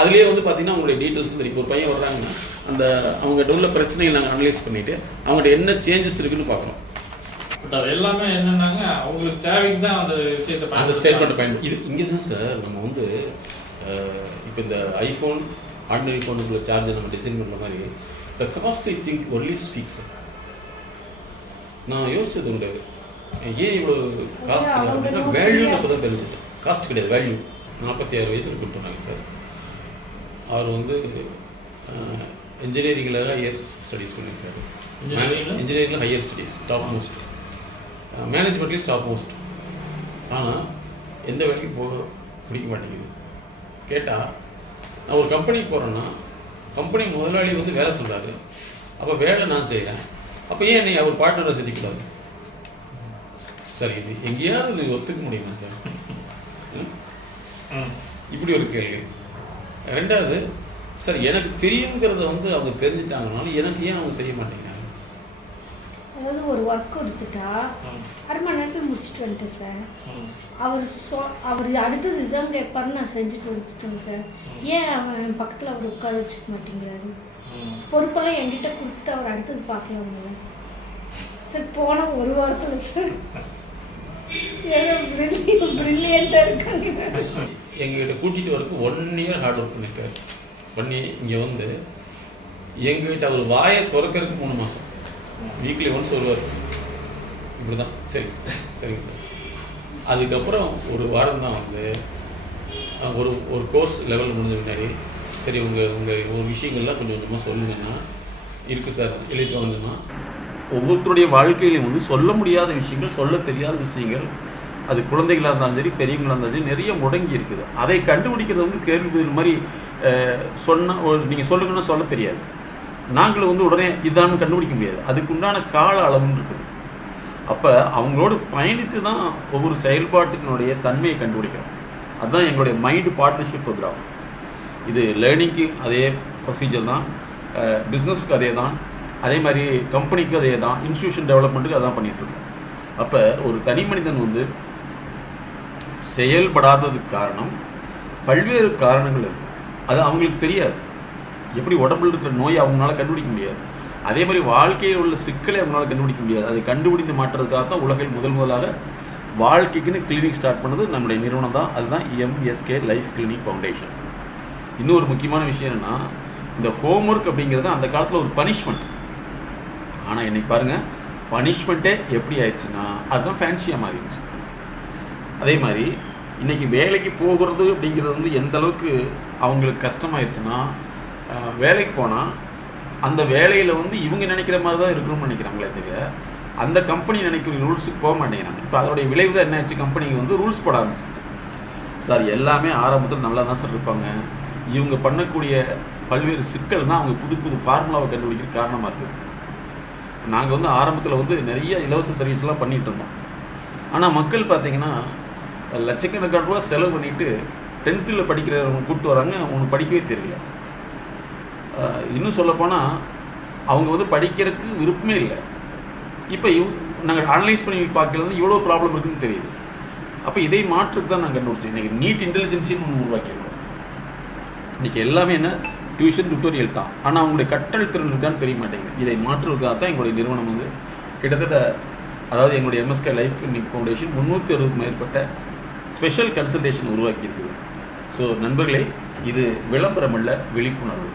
அதுலேயே வந்து பார்த்தீங்கன்னா உங்களுடைய டீட்டெயில்ஸ் தெரியும். ஒரு பையன் வர்றாங்கன்னா அந்த அவங்ககிட்ட உள்ள பிரச்சனையை நாங்கள் அனலைஸ் பண்ணிட்டு அவங்ககிட்ட என்ன சேஞ்சஸ் இருக்குன்னு பார்க்குறோம். பட் அது எல்லாமே என்னன்னாங்க அவங்களுக்கு தேவைக்கு தான் அந்த விஷயத்தை அந்த ஸ்டேட்மெண்ட் பயன் இது இங்கே தான் சார். நம்ம வந்து இப்போ இந்த ஐஃபோன் ஆர்டினரி ஃபோனுக்குள்ள சார்ஜர் நம்ம டிசைன் பண்ணுற மாதிரி the cost I think only speaks. நான் யோசிச்சது உண்டு, ஏன் இவ்வளோ காஸ்ட் அப்படின்னா வேல்யூ அப்போ தான் தெரிஞ்சுட்டேன். காஸ்ட் கிடையாது, வேல்யூ. 46 வயசில் கொடுத்துருந்தாங்க சார். அவர் வந்து இன்ஜினியரிங்கில் ஹையர் ஸ்டடீஸ் பண்ணியிருக்காரு. இன்ஜினியரிங்கில் ஹையர் ஸ்டடீஸ் டாப் மோஸ்ட், மேனேஜ்மெண்ட்லேயும் டாப் மோஸ்ட். ஆனால் எந்த வேலைக்கும் போக பிடிக்க மாட்டேங்குது. கேட்டால் நான் ஒரு கம்பெனிக்கு போகிறேன்னா கம்பெனி முதலாளி வந்து வேலை சொல்கிறாரு, அப்போ வேலை நான் செய்கிறேன், அப்போ ஏன் என்னை அவர் பார்ட்னரை செஞ்சுக்கூடாது சார்? இது எங்கேயாவது இது ஒத்துக்க முடியுமா சார்? இப்படி ஒரு கேள்வி. ரெண்டாவது சார், எனக்கு தெரியுங்கிறத வந்து அவங்க தெரிஞ்சுட்டாங்கனாலும் எனக்கு ஏன் அவங்க செய்ய மாட்டேங்கிறாங்க? அதாவது ஒரு ஒர்க் கொடுத்துட்டா 1/2 மணி நேரத்தில் முடிச்சுட்டு வந்துட்டேன் சார். அவர் அடுத்தது இதான் கேட்பாரு, நான் செஞ்சுட்டு வந்துட்டேன் சார். ஏன் அவன் பக்கத்தில் அவர் உட்கார வச்சுக்க மாட்டேங்கிறாரு? பொறுப்பெல்லாம் என்கிட்ட கொடுத்துட்டு அவர் அடுத்தது பார்க்கலாங்க சார். போன ஒரு வாரத்தில் சார் பிரில்லியண்டா இருக்காங்க. எங்ககிட்ட கூட்டிட்டு வரக்கு 1 இயர் ஹார்ட் ஒர்க் பண்ணிருக்காரு. பண்ணி இங்கே வந்து எங்ககிட்ட அவர் வாயை திறக்கிறதுக்கு 3 மாதம், வீக்லி ஒன்ஸ் வருவார். இப்படிதான். சரிங்க சார், சரிங்க சார். அதுக்கப்புறம் ஒரு வாரம் தான் வந்து ஒரு ஒரு கோர்ஸ் லெவல் முடிஞ்ச பின்னாடி சரி உங்கள் ஒரு விஷயங்கள்லாம் கொஞ்சம் கொஞ்சமாக சொல்லுங்கன்னா இருக்குது சார் எழுதிட்டு வாங்கன்னா ஒவ்வொருத்தருடைய வாழ்க்கையிலையும் வந்து சொல்ல முடியாத விஷயங்கள், சொல்ல தெரியாத விஷயங்கள், அது குழந்தைகளாக இருந்தாலும் சரி, பெரியவங்களாக இருந்தாலும் சரி, நிறைய முடங்கி இருக்குது. அதை கண்டுபிடிக்கிறது வந்து கேள்விக்குறிகள் மாதிரி சொன்னால் நீங்கள் சொல்லுங்கன்னா சொல்ல தெரியாது. நாங்களும் வந்து உடனே இதான்னு கண்டுபிடிக்க முடியாது. அதுக்குண்டான கால அளவுன்னு இருக்குது. அப்போ அவங்களோடு பயணித்து தான் ஒவ்வொரு செயல்பாட்டுக்கினுடைய தன்மையை கண்டுபிடிக்கிறோம். அதுதான் எங்களுடைய மைண்டு பார்ட்னர்ஷிப் ப்ரோக்ராம். இது லேர்னிங்க்கு அதே ப்ரொசீஜர் தான், பிஸ்னஸ்க்கு அதே தான், அதே மாதிரி கம்பெனிக்கு அதே தான், இன்ஸ்டியூஷன் டெவலப்மெண்ட்டுக்கு அதான் பண்ணிகிட்ருக்கோம். அப்போ ஒரு தனி மனிதன் வந்து செயல்படாததுக்கு காரணம் பல்வேறு காரணங்கள் இருக்குது. அது அவங்களுக்கு தெரியாது. எப்படி உடம்புல இருக்கிற நோயை அவங்களால கண்டுபிடிக்க முடியாது, அதே மாதிரி வாழ்க்கையில் உள்ள சிக்கலை அவங்களால கண்டுபிடிக்க முடியாது. அதை கண்டுபிடித்து மாற்றுறதுக்காக தான் உலகில் முதலாக வாழ்க்கைக்குன்னு கிளினிக் ஸ்டார்ட் பண்ணது நம்முடைய நிறுவனம் தான். அதுதான் எம்எஸ்கே லைஃப் கிளினிக் ஃபவுண்டேஷன். இன்னொரு முக்கியமான விஷயம் என்னென்னா, இந்த ஹோம்ஒர்க் அப்படிங்கிறது அந்த காலத்தில் ஒரு பனிஷ்மெண்ட். ஆனால் இன்னைக்கு பாருங்கள், பனிஷ்மெண்ட்டே எப்படி ஆயிடுச்சுன்னா அதுதான் ஃபேன்சியாக மாறிடுச்சு. அதே மாதிரி இன்றைக்கி வேலைக்கு போகிறது அப்படிங்கிறது வந்து எந்த அளவுக்கு அவங்களுக்கு கஷ்டமாயிருச்சுன்னா, வேலைக்கு போனால் அந்த வேலையில் வந்து இவங்க நினைக்கிற மாதிரி தான் இருக்கணும்னு நினைக்கிறாங்களே தவிர அந்த கம்பெனி நினைக்கிற ரூல்ஸுக்கு போக மாட்டேங்கிறாங்க. இப்போ அதோடைய விளைவு தான் என்ன ஆச்சு, கம்பெனிக்கு வந்து ரூல்ஸ் போட ஆரம்பிச்சிருச்சு. சார் எல்லாமே ஆரம்பத்தில் நல்லா தான் சார் இருப்பாங்க, இவங்க பண்ணக்கூடிய பல்வேறு சிக்கல் தான் அவங்க புது புது ஃபார்முலாவை கண்டுபிடிக்கிற காரணமாக இருக்குது. நாங்கள் வந்து ஆரம்பத்தில் வந்து நிறைய இலவச சர்வீஸ்லாம் பண்ணிகிட்டு இருந்தோம். ஆனால் மக்கள் பார்த்திங்கன்னா லட்சக்கணக்கான ரூபா செலவு பண்ணிவிட்டு 10th படிக்கிறவங்க கூப்பிட்டு வராங்க, அவங்களுக்கு படிக்கவே தெரியல. இன்னும் சொல்லப்போனால் அவங்க வந்து படிக்கிறதுக்கு விருப்பமே இல்லை. இப்போ நாங்கள் அனலைஸ் பண்ணி பார்க்கறது இவ்வளோ ப்ராப்ளம் இருக்குதுன்னு தெரியுது. அப்போ இதை மாற்றுக்கு தான் நாங்கள் கண்டுபிடிச்சோம். இன்றைக்கி நீட் இன்டெலிஜென்சின்னு ஒன்று உருவாக்கியிருக்கோம். இன்றைக்கி எல்லாமே என்ன, டியூஷன் டுட்டோரியல் தான். ஆனால் அவங்களுடைய கற்றல் திறன் இருக்கான்னு தெரிய மாட்டேங்குது. இதை மாற்றுவதற்காக தான் எங்களுடைய நிறுவனம் வந்து கிட்டத்தட்ட, அதாவது எங்களுடைய எம்எஸ்கே லைஃப் கிளினிக் ஃபவுண்டேஷன் 360க்கும் மேற்பட்ட ஸ்பெஷல் கன்சல்டேஷன் உருவாக்கியிருக்குது. ஸோ நண்பர்களே, இது விளம்பரம் அல்ல, விழிப்புணர்வு.